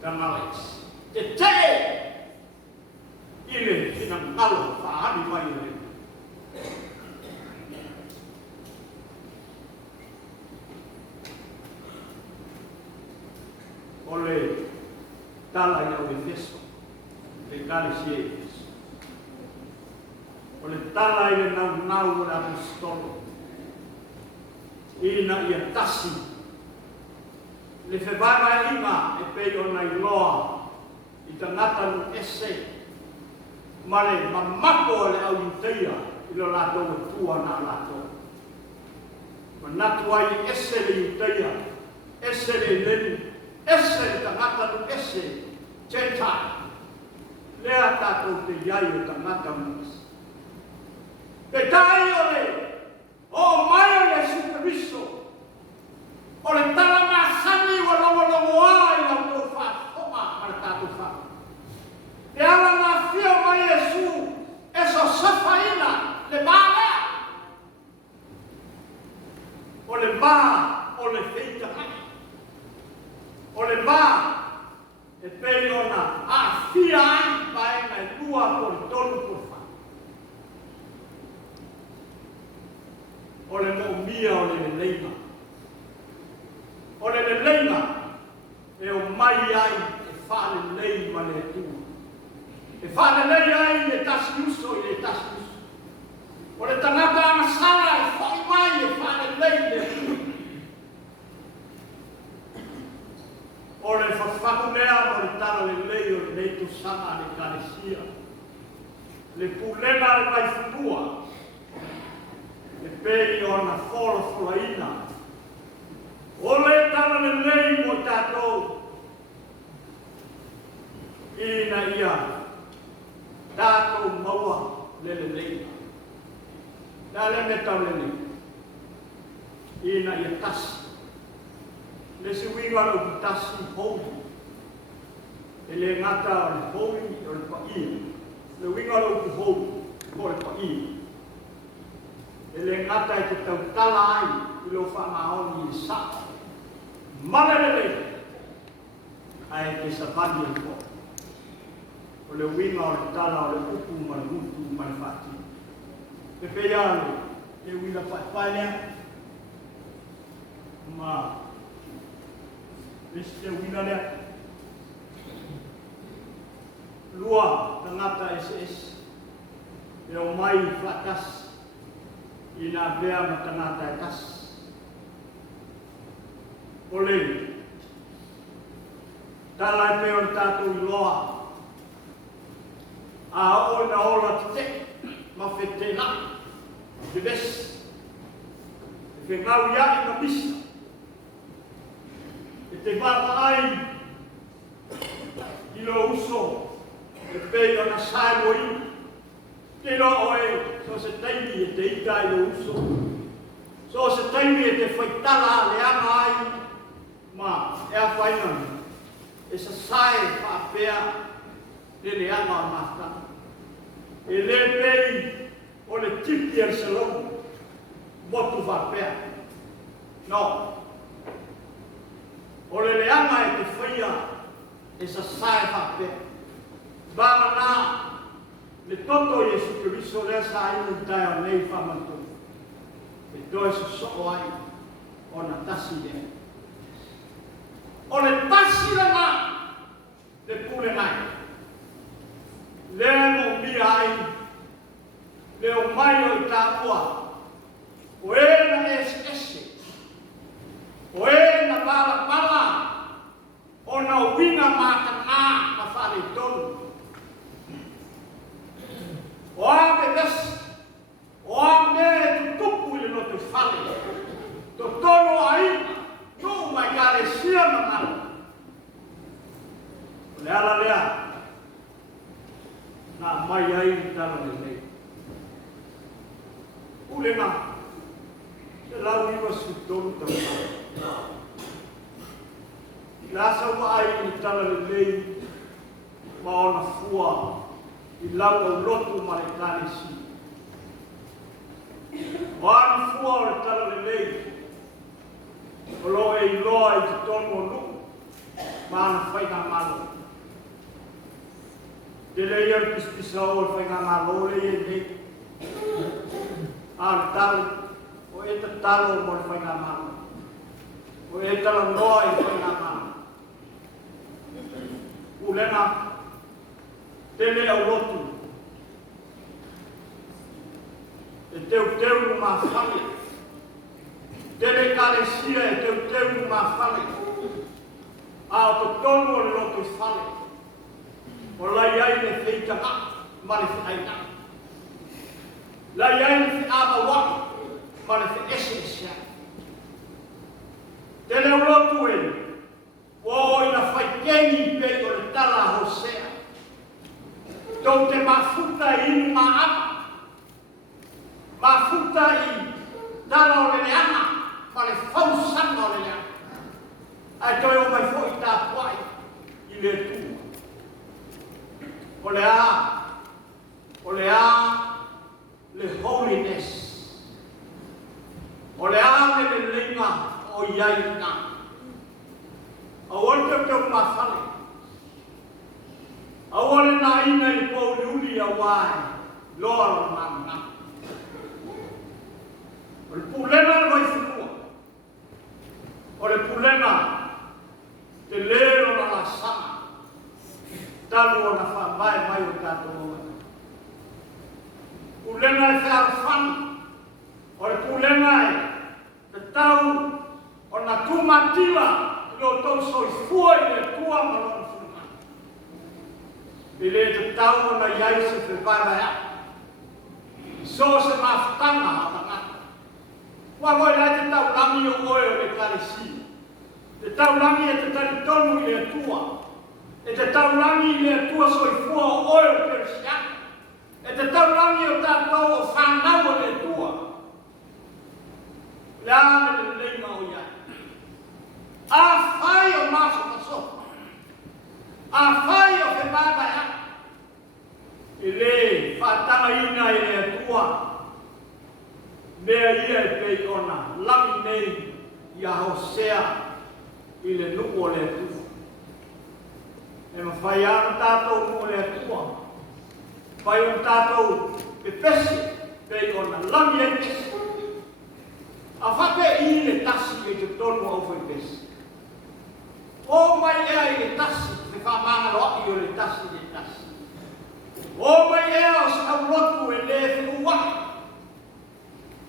the knowledge. The day, ile sinangalo fahami mai ile. Ole tala ia o Efeso, le kalisi e Efeso. O le tala ia nau o le apostolo. Ina ia tasi. Le whewara inga e pei o nei loa i tangata no ese. Mare mamako le au Uta'i i lo lato o tua na lato. Manatu ai ese le Uta'i, ese le leni, ese le tangata no ese. Gentile, lea tātou te iai o tangata muas. Pe tai ole, o mai ole superiso, o le tala masani wa longo ai o tō wha, oma mara tātou wha. Te ala ngā whio mai Jesu, e so safaina, le mālea. O le mā, o le feita mai. O le mā, e pei ona a fia ai pae ngai tua por tonu por fa. O le mo mia o le leima. O le leima e o mai ai e whale leima le tua. E whale lei ai le tasi uso i le tasi uso. O le tangata amasara e whai mai e whale lei le tua. O le whawhakunea o le talalelei o le neito sama le karesia. Le Pulega le Vaifanua. Le pei o na whorofulaina. O le talalelei mo tātou. Ina ia. Tātou maua le leina. Nā le me tau le leina. Ina ia tasi. Le se winga o tasi holy. E le ngata o le holy o le paia. Le winga o holy o le paia. E le ngata e te tau tala ai i lo whamaoni i sa. Marelele. Ai ke savani e po. O le winga o le tala o le upu ma le mutu ma le whati. Pe peiano e winga whaipainea. Ma Este wina lea. Lua tangata SS. E o mai whakas. I nā bea ma tangata e kas. Ole. Tala e peo le tātou i loa. A o na ola te. Ma whetena. Te ves. E whengau ia i ma misa. Te wapa ai i lo uso e pei o na sae mo i te lo oe so se teimi e te ika i lo uso So se taimi e te whaitala le ama ai ma e a whainga e sa sae whaapea le le ama o mātana. E le pei o le tipi e se longu motu whaapea. No. O le ama e te whaia e sa sae whaapea. Bāma nā le toto Iesu Kiriso lea sa inu tai o nei whamantu. E doe se soko ai o na tasi lea. O le tasi lea le pule nai. Lea mo mia ai, leo mai o i tā ua. O e na ese. O e na pala o na winga mātana na whare tonu. O a me vesi, o a me tu tupu i no te whare. To tono a ina, tu mai kare sia na mana. O le ala lea, na mai ai i Talalelei. Ule na, te lau iwa si tonu ta whare. Lasa wa ai i Talalelei ma ona fua i lau au lotu ma le kane si. O ana fua o le Talalelei o lo e i loa i te tonu o nuku ma ana whainga malo. Te lei au pispisa o le whainga malo le e nei. Ana talo o e te talo mo le whainga malo. O e tala noa i whainga malo. Ulena tele au lotu e teu no mawhale tele kalesia e teu no mawhale a o to tonu o le lotu whale o lai ai le whitanga ma le whiaina lai ai le whiaba waki ma le whiese sia tele au lotu e o ina whaikengi pe o le tala Hosea. Tau te mafuta i maama. Mafuta i tala o le leana, ma le whausanga o le leana. Ai toi o mai fo i tā puai i le tūma. O le le holiness. O le le lenga o iai nga. Awal teu mawhale. Awal na ina i pou liuli a wai. Loa la mana. O le Pulega le Vaifanua. O le Pulega te lero na la sama. Talu o na whamai mai o tātou. Pulega e whaarafana. O le Pulega e te tau o na tumatila. Lo tau soi fua i le tua malona fulma. I le te tau na iai se whewaiwa ea. So se mawhtanga hata ngata. Wa moi lai te tau lami o oe o le karesi. Te tau lami e te tari tonu i le tua. E te tau lami i le tua soi fua o oe o keresiaka. E te tau lami o tātou o whanau o le tua. Le ame le leima o iai. A fai o maso paso. A fai o que baba ya. Ele fatanga ina i le tua. Mea ia e pei ona. Lami nei i a Hosea i le nuku o le tua. E ma fai ana tātou nuku o le tua. Fai on tātou e pesi pei ona. Lami e pesi. A whape i le tasi e te tonu au fai pesi. O mai ea i le tasi, me whamanga roa i o le tasi le tasi. O mai ea o sa rotu e le whiuwaki.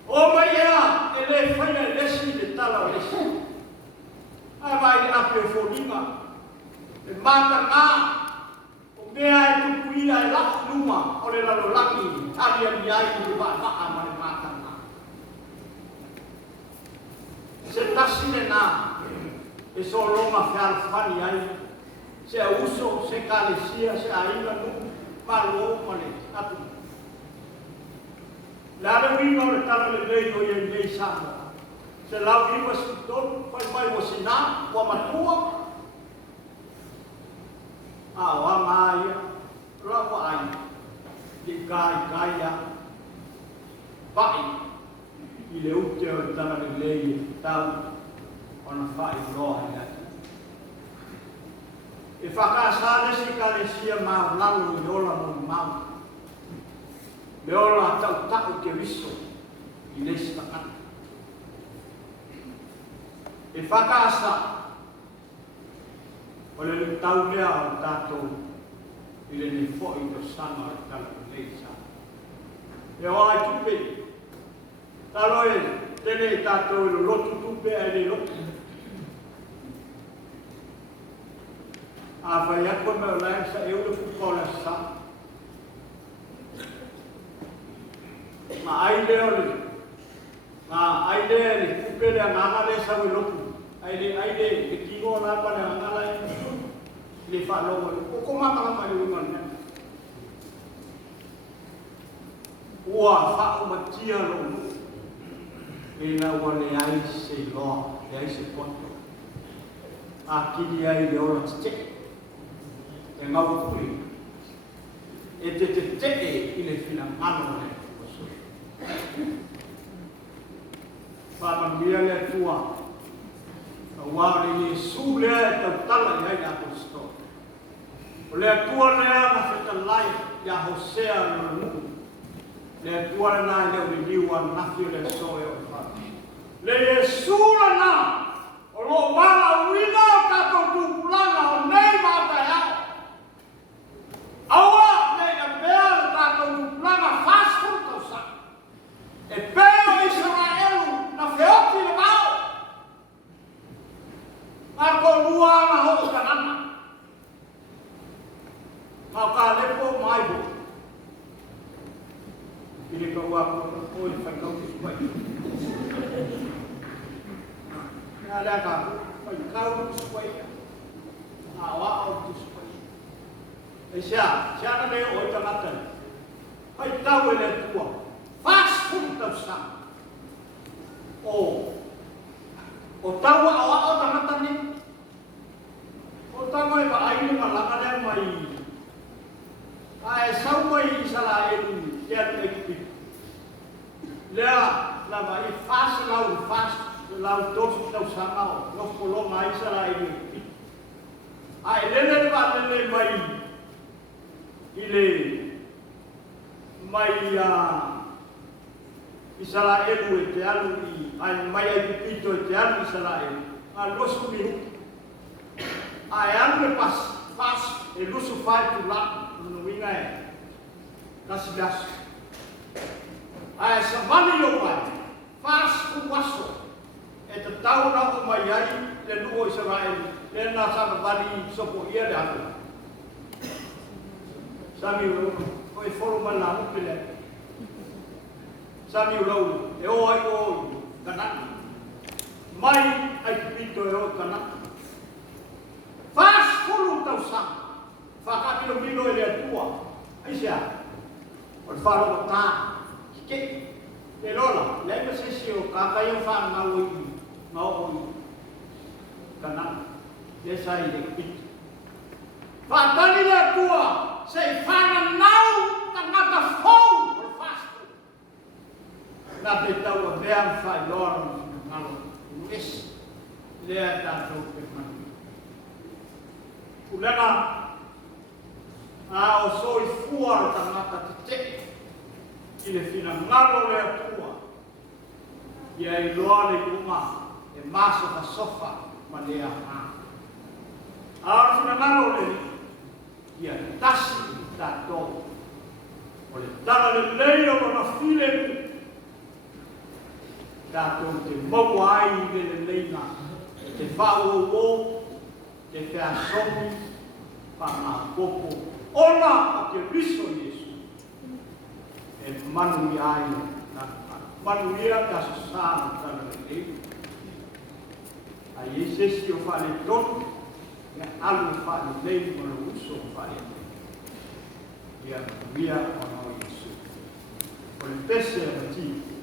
O mai ea e le whaia lesi le tala o lesi. Ai mai le ape o wholinga. E mata ngā, o mea e tupuia e laku luma o le lalolangi, tari ani ai i le whaaka ma le mata ngā. Se tasi le nā, e so longa whani ai, se a uso, se kalesia, se a ina nu, malo mane, atu. Le ale winga o le Talalelei o iei nei sama. Se lau iwa si tonu, pai wa sina, wa matua. Wa ngāia, rawa ai, di kai ya, pai, i le ute o Talalelei tau, ona whai roa ia. E whakasane si kalesia mau lalu i ola mo mau. Le ola tau tau te riso, i le stakana. E whakasa, o le tau lea o tātou i le ni fo i to sama o Talalelei sa. E o ai tupe, talo e tene tātou i lo lotu tupe ai le lotu. A whai ako me o lai sa e ule pukola sa. Ma ai leo le, ai le kupe le anganga le sa ui lotu. Ai le kingo na pa le anganga le whanonga. O komaka ma le umane. Ua whao matia lo. E na ua le ai se loa, le ai se koto. A kiri ai le ora tite. E ngau kuri. E te i le fina mano le. Whamamia le tua. Wā le Yesu lea e tau tala i ai apostol. O lea tua lea na whetalai i a Hosea na nuku. Lea tua le nā i leo le liwa nafi le soe o whaka. Le Yesu la nā. O lo wala uina o kato tupulanga o nei mātai au. Aua nei a mea o kato tupulanga fasfun tau sa. E peo Israelu na whioti le mau. Ako lua na ho kanana. Mau ka lepo mai bo. Ini ko wa ko i whakau ki skwai. Nā ka whakau ki skwai. Wa au ki skwai. E sia na leo o i tangata. Hai tau e le tua. Fast food tau sa. O tau o tangata ni. O tau e wa aile malaka lea mai. E sau mai i sala e ni. Lea te ekipi. Lea la mai fast lau tosu tau sanga o. Noko lo mai sala e ni. Ai lele wa lele mai. Ile mai Israelu e te alu i ai mai ai pipito e te alu Israelu a losu mi ai alu le pas e losu fai tu la no winga e kasi gas ai sa mani lo pai pas ku waso e te tau na o mai ai le luo Israelu le na sa vali sopo ia le alu sami lo ko e foro mala mo pele Sami ulau, e o ai o kanaka. Mai ai pito e o kanaka. Fas fulu tau sa. Whakapilo milo e lea tua. Ai sea. O wharo o tā. Ke. E lola. Lea ima sesi o kakai o whana ngau i. Ngau o i. Kanaka. Lea sa i le pito. Whatani lea tua. Se whana ngau tangata fau. Nā te tau a mea whai lora ni ngalo. Ues, lea tātou pe manu. Pulega, o soi fuara tangata te te. I le whina ngalo lea tua. Ia i loa le unga, e maso ka sofa ma lea hā. Ara whina ngalo le, ia tasi tātou. O le Talalelei o na while tātou te mau ai i le leina, te whao o, te whea somi, whanga popo, ona a te riso Jesu. E manu i ai, manu ia ka sasana Talalelei. A Iesesi o whale tonu, e alu whale lei mo le uso whale. Ia via o no Jesu. O le pese a ti.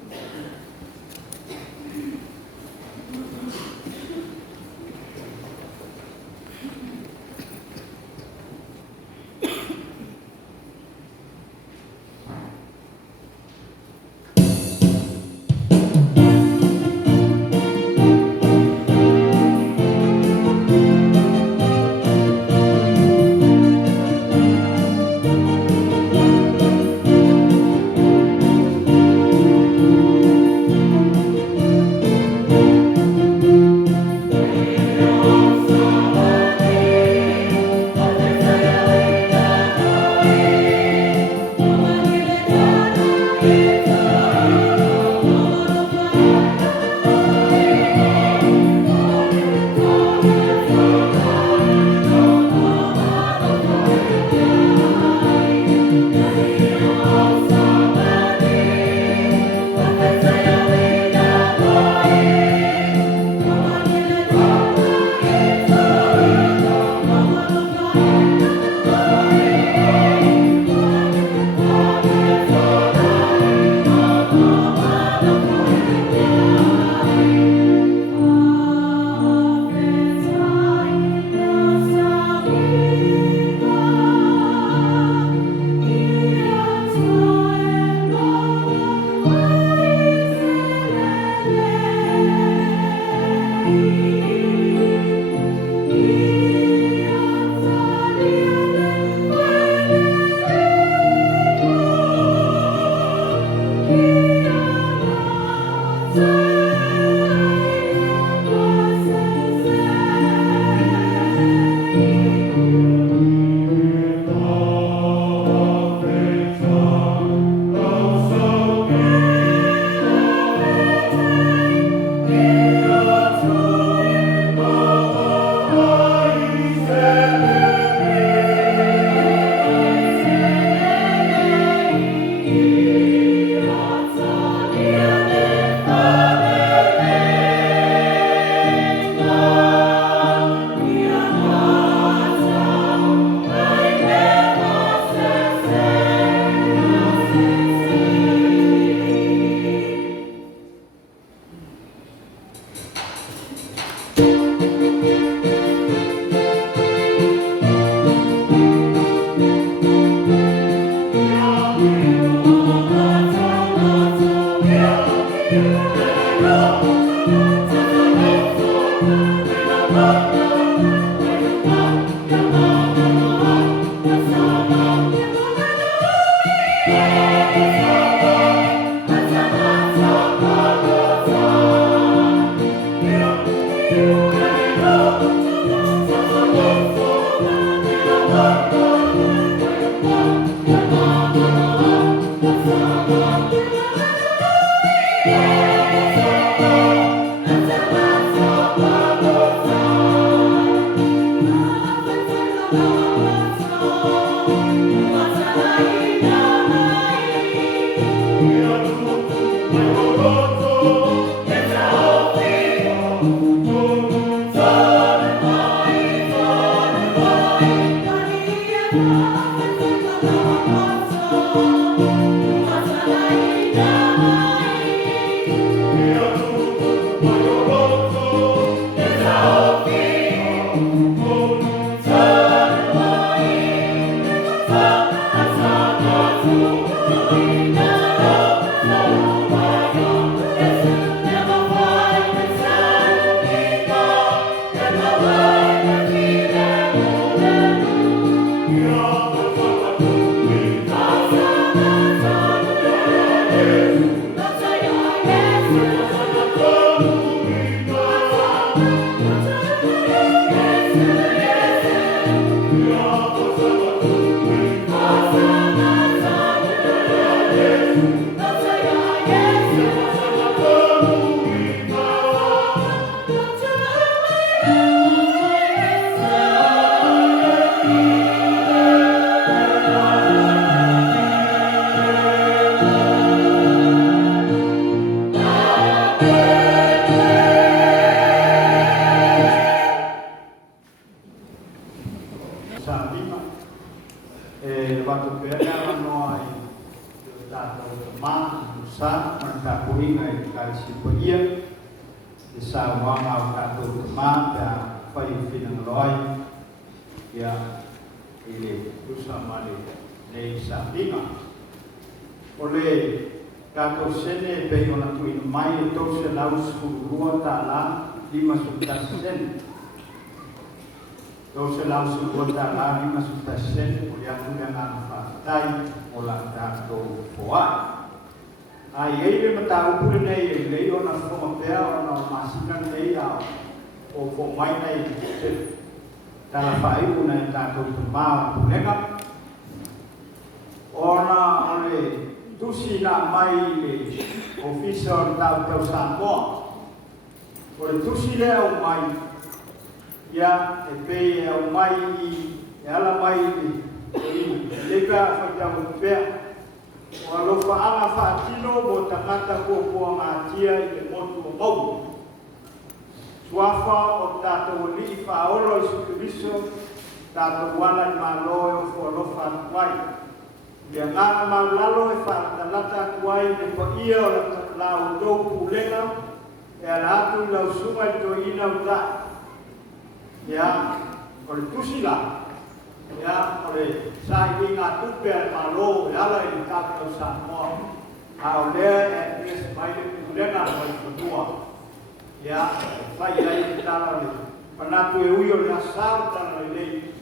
Ya, fai ai te Talalelei. Panatu e ui o le asau Talalelei.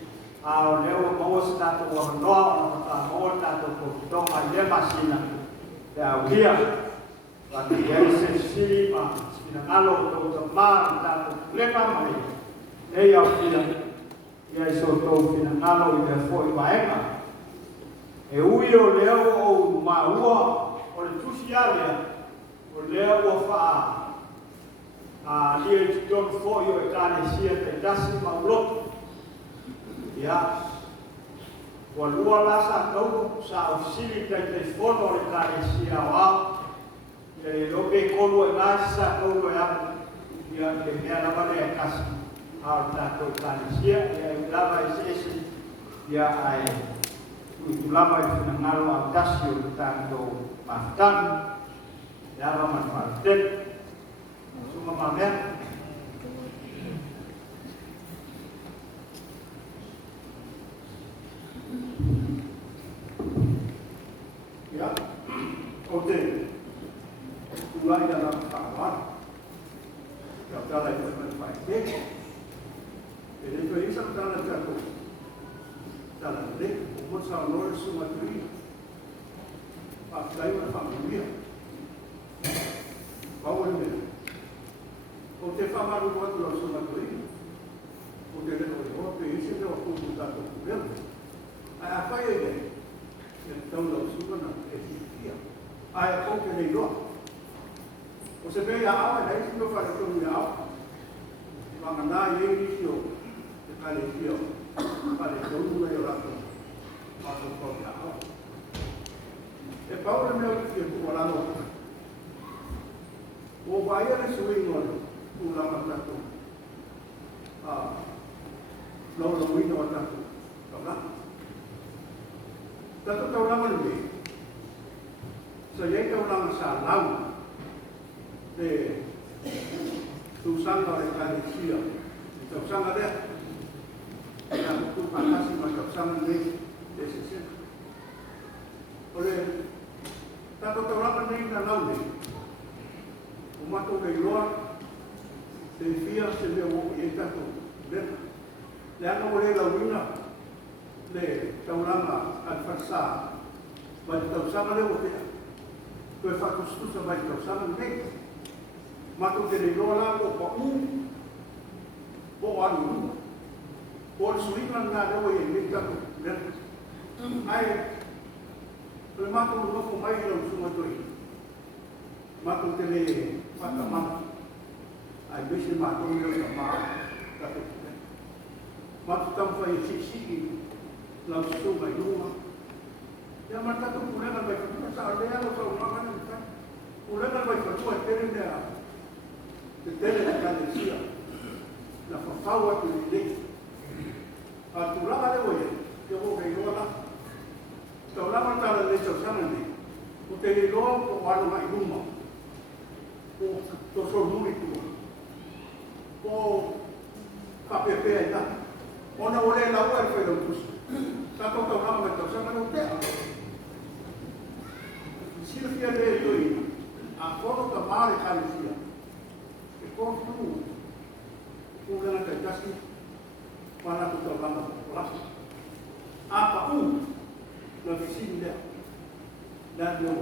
A o leo maua se tato ua manoa o na pata maua tato kokitonga i le masina. Te au hia. Waki ai se sili ma sina ngalo o tau tamā tato Pulega mai. Nei au hia. Ia i so tau fina ngalo i le fo i maenga. E ui o leo o maua o le tusi alea. O leo o faa. Lia i tuton fo i o e kane sia te tasi maulotu. Ya, walua lasa tau sa ofisili tai fono o le kane sia o au. E lope kolo e nasi sa tau e au. Ia te mea lama le kasi. Au tato kane sia. Ia i lama i sesi. Ia ai. Itu lama i fina ngalo au tasi o le tato mafitan. Ia lama manfaat. Suma mamea. Ya, oke. Tulai dalam kawan. Yang dalam itu berbaik. Jadi itu isam dalam jatuh. Dalam ini, umur saulor semua teri. Pakai familia. Bawah ini. O te whamaru watu lau sona tui. O te reo e hoa, pe isi reo kuku tato Pulega. Ai a whai e nei. E tau lau sumana e hikia. Ai a koke nei loa. O se pei a awa, nei si no whare tonu e awa. Wanga nā i e nisi o te kare kia. Whare tonu e o rato. Mato koke a awa. E paure mea ki e kuwarano. O vai ele sui ngole. Ulama tato, lalu ini orang tato, tato tahu lama lebih. Saya tahu lama salam, susah orang kali siap, susah ada, yang tu panas macam susah ni, desis. Oleh tato tahu lama ni dalam ni, umat tu keluar. Se fia se me o e tato ben le ana o le la wina le taulanga al farsa vai tausanga le o te ko fa kustu sa vai tausanga ne mato te le lola o pa u o anu o suiman na le o e le tato ben ai le mato no ko mai lo suma toi mato te le mata mama ai besi mato ni le ma tato mato tam fai siki la su mai numa ya mata tu Pulega vai fazer essa aldeia no seu mama não tá Pulega vai fazer a terem de tele de cadencia la fafawa que lhe a tu lá le voy eu vou ver lá então lá mata la leche sanani o tele lo o ano mai numa o to so muito o KPP ainda ona ole la uer foi dos tá com o nome do seu não tem se ele ia ver ele a foto da mare carecia e com tu o grana que casi para tu trabalho lá apa na vizinha da deu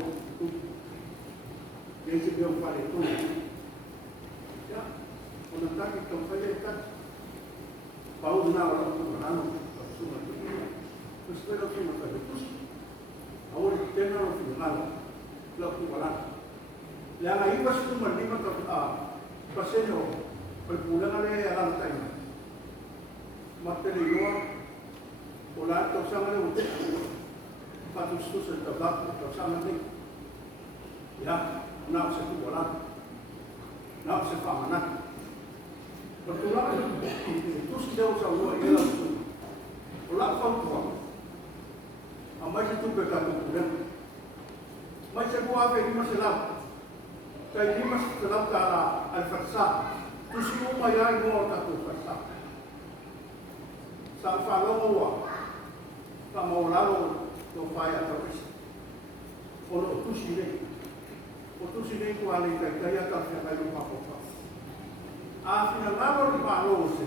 esse deu para tudo já quando tá que estão fazendo Paulo na hora do ano, suma do dia, os espera que não fazer tudo. Agora que tem no final, lá com lá. Lá aí vai ser uma lima passeio, para Pulega le a la taina. Material, o lá to sama le uti. Para os estudos do tabaco, to sama le. Já, não se tu lá. Não se fama nada. Porque lá, tu se deu a lua e ela sua. O lá faltou. A mais de tudo pecado do Pulega. Mas chegou a ver mas lá. Daí mas lá está a farsa. Tu se não vai aí não está tu farsa. Sa falou o. Sa maulado do pai a talvez. O tu se nem. O tu se nem com a lei da ideia está fazendo uma coisa. Afina ngalo ni malo se.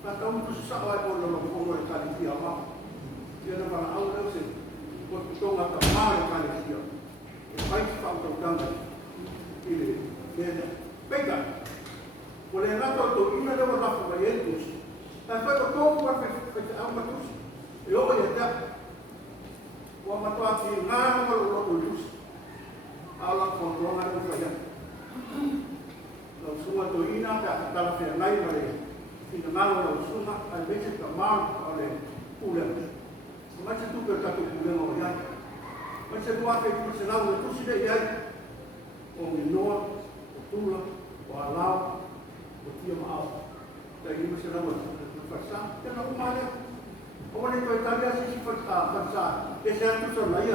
Kata untuk susah awak pun dalam pokok kali dia apa. Dia nak malah awak se. Kau tolong atau malah kali dia. Baik kau tahu dah. Ini dia pegang. Boleh nak tahu ini ada apa apa yang itu. Tapi kalau kau buat apa tu? Yo ya dah. Wa matu ngalo kalau itu. Allah kontrolan itu saja. Lalu semua tu ina tak dalam yang lain oleh tidak malu lalu semua ada macam tak malu oleh Pulega. Macam tu berkata Pulega orang. Macam tu apa itu selalu itu sudah ya. Orang minor, betul, walau, betul maaf. Tapi macam mana berfasa? Jangan umatnya. Orang itu Italia sih berfasa. Kesan tu selaya.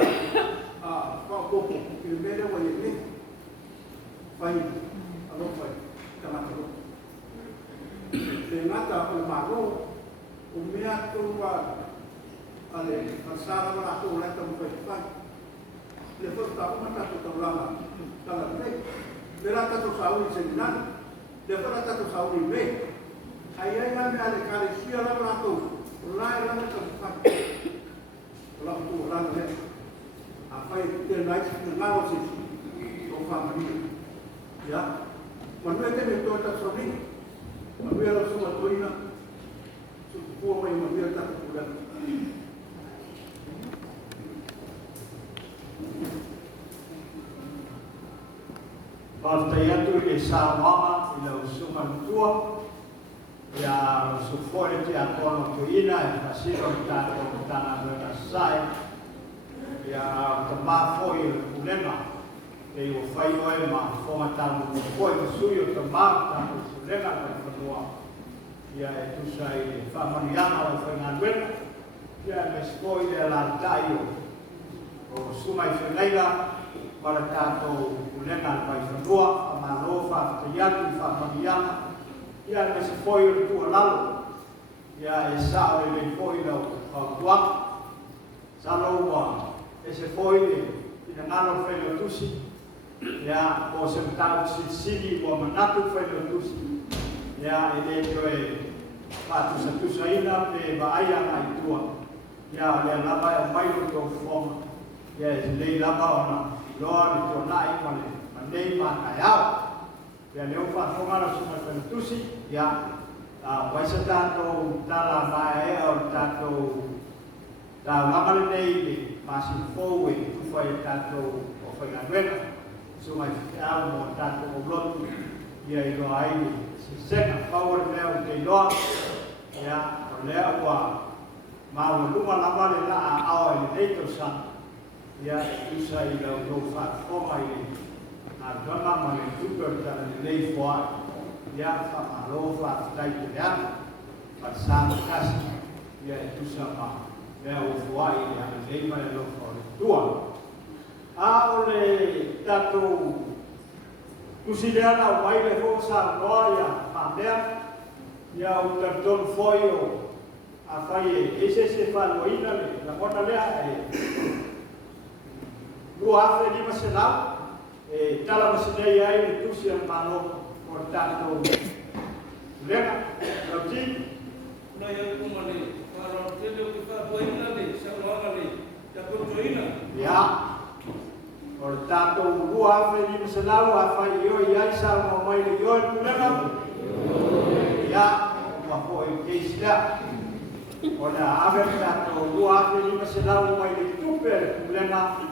Kau kopi, kira-kira apa yang ini? Fahim. Kalau fahim, jangan teruk. Dengan tak bermaru, umiat tu ada masalah berlaku oleh tempat fahim. Lepas tahu mana tu terlama. Kalau ni, berapa tu sahaja sebenarnya, berapa tu sahaja ini. Ayah yang ada kali siapa berlaku, mulai orang tempat. Kalau tu orang ni. Apa yang dia naik dengan sih, orang ini, ya, manusia itu tak solid, manusia harus semua tuina, semua orang manusia tak pulang. Basta itu esa mama ila usuman tua, ya sufore ti akono tuina, fasino tanto tanah berasai. Ya tempat foi Pulega, eu fai oi ma forma tamu foi suyo tempat tamu Pulega Vaifanua. Ya itu saya famaniana foi ngawen, ya meskoi de la tayo. O sumai Sauniga para tato Pulega Vaifanua, amalofa tiatu famaniana. Ya meskoi tu lalu. Ya esa le foi lo kwa. Salowa ese foi ina ngalo foi lo tusi ya o sentado sidi o manatu foi lo tusi ya ele joe patu satu saina pe baaya mai tua ya le lava mai lo to forma ya le lava ona lo to nai mane mandei pa kaya ya le fa forma lo suma foi lo tusi ya vai sentato tala mai o tato da Talalelei masih forward foi tanto foi na guerra suma algo tanto o bloco e aí lo aí se seca power leo de lo ya leo wa mau luma la vale la ao ele to sa ya usa i lo no fa forma i a dona ma le super Talalelei foi ya fa malo fa dai ya pasang kas ya itu sama ya ufuai ya lema ya lofo tua ole tato kusidana mai le forsa noia pandem ya o cartón foio a faie ese se fa loina le la mona le lu afe di masela tala masinei ai le tusi al mano portato lega lo ti na ya kumani kalau telo kita buat ni sama ni ya kontroina ya portato lua fe di selau afa io ya sa mo mai le yo Pulega ya ma foi que está ona ave tato lua fe di selau mai le tupe Pulega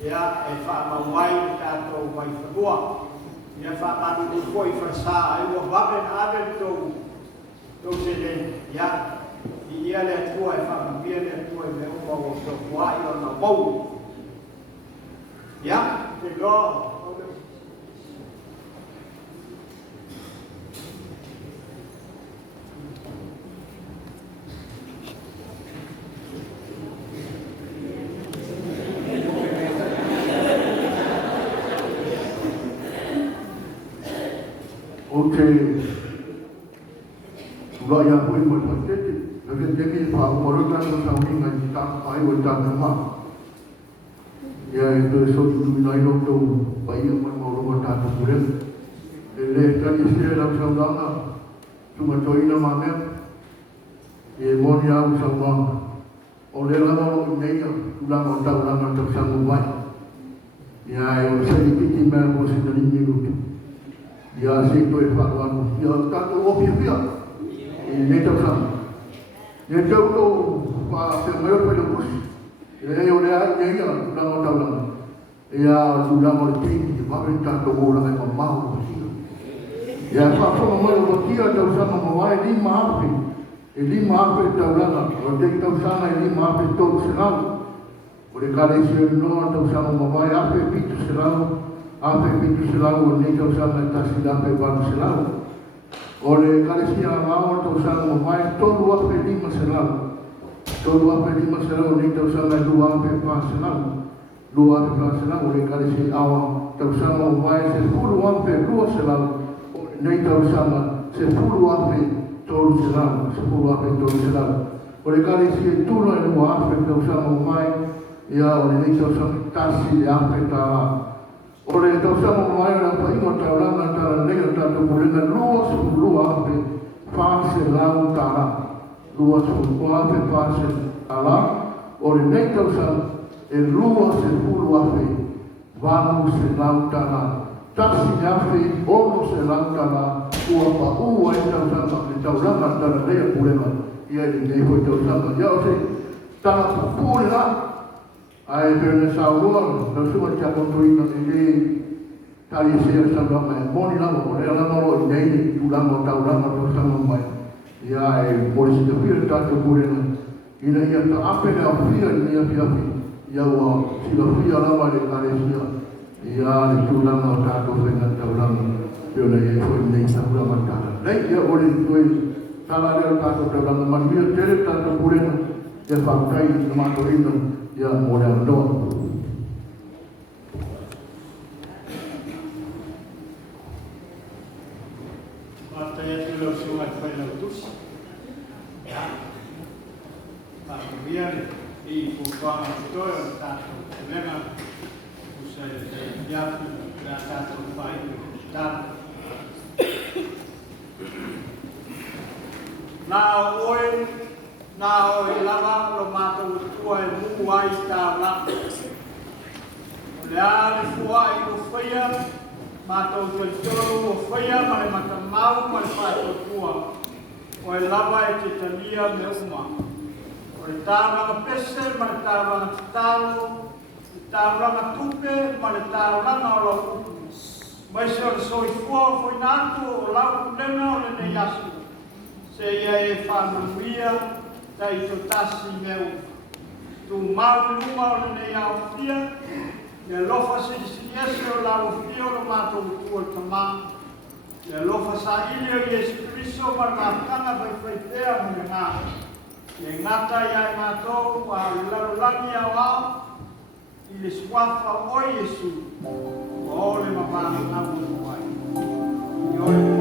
ya e fa ma mai tato Vaifanua ya fa ma du foi farsa ai wo va ben ave to se ya ia le tua e whakamia le tua e me upa o so kuai o na mau. Ya, te go. Okay. Gak yang boleh berpikir. Jadi Pak Pulega Sauniga kita pai undang nama. Ya itu suatu wilayah tu bayi mau rumah tangga Pulega. le kani se la saudana tuma toina mame e moni au saudana o le la no nei la mo ta la no ta sangu vai ya e o se ki me mo se ni minuto ya se to e fa ya ta to o pia e ne ta sa ne ta to pa se me o pe bus e o le ai nei la mo ta la ya tu la mo ti va ben ta to mo la me ma ya fa fa mo lo kia ta usa mo vai di ma api e di ma api ta la o te ta usa na di ma api to se na o le kale se no ta usa mo vai api pitu se la api pitu se la o ne ta usa na ta si da pe va se la o le kale se na o ta usa mo vai to lu api di ma se la to lu api di ma se la o ne ta usa na du api pa se la lu api pa se la o le kale se awa ta usa mo vai se lu api lu se la nei tau sama se fulu ape tolu selama, se fulu ape tolu selama. O le kare si tulu e mua ape tau sama mai, ia o le nei tau sama tasi le ape ta. O le tau sama mai o le apa ingo tau langa talalelei o tatu Pulega lua se fulu ape fase lau ta la. Lua se fulu ape fase ta la. O le nei tau sama e lua se fulu ape valu se lau ta la. Tasi jafe ono se langkana ua pa ua e tau sama e tau langa talalelei Pulega ia e nei hoi tau sama ia o se tala pupule la ai perne sauroa na suma tia kontuina e nei tali se sama mai moni lama o rea lama o nei tu lama o tau lama tau sama mai ia e mori se te whira tatu Pulega ina ia ta ape lea whia ni ia fiafi ia ua sila whia lama le kare sia ia le tulanga o tātou whenga tauranga pēona e hoi nei tauranga talalelei ia ore toi talalelei o tātou tauranga manmia tere tātou Pulega ia whautai na mātorina ia mo le anoa Mātai atu lau sunga te whainau tusi. Tātou riane i fuwhanga tutoe o tātou Pulega Yaku da tato fai da na oi lava lo mato tua e mu ai ta la le ale fuai o faia mato te toro o faia ma le mata mau ma le fato tua o e lava e te talia me uma o le tava pese ma le tava talo tauranga tupe, ma le tauranga o lau kupu. Mai se o le soifua o whainatu o lau Pulega o le nei asu. Se ia e whanumuia, ta i to tasi meu. Tu mau luma o le nei au fia, ia lofa se ese o lau fia o lo mato utu o tama. Ia lofa sa ili o Yesu Kristo ma ngātanga whaiwhaitea mo le ngā. Ia ngata ia e mātou, wa lalo langi au au, i le swafa o Yesu o le mapana na mo ai.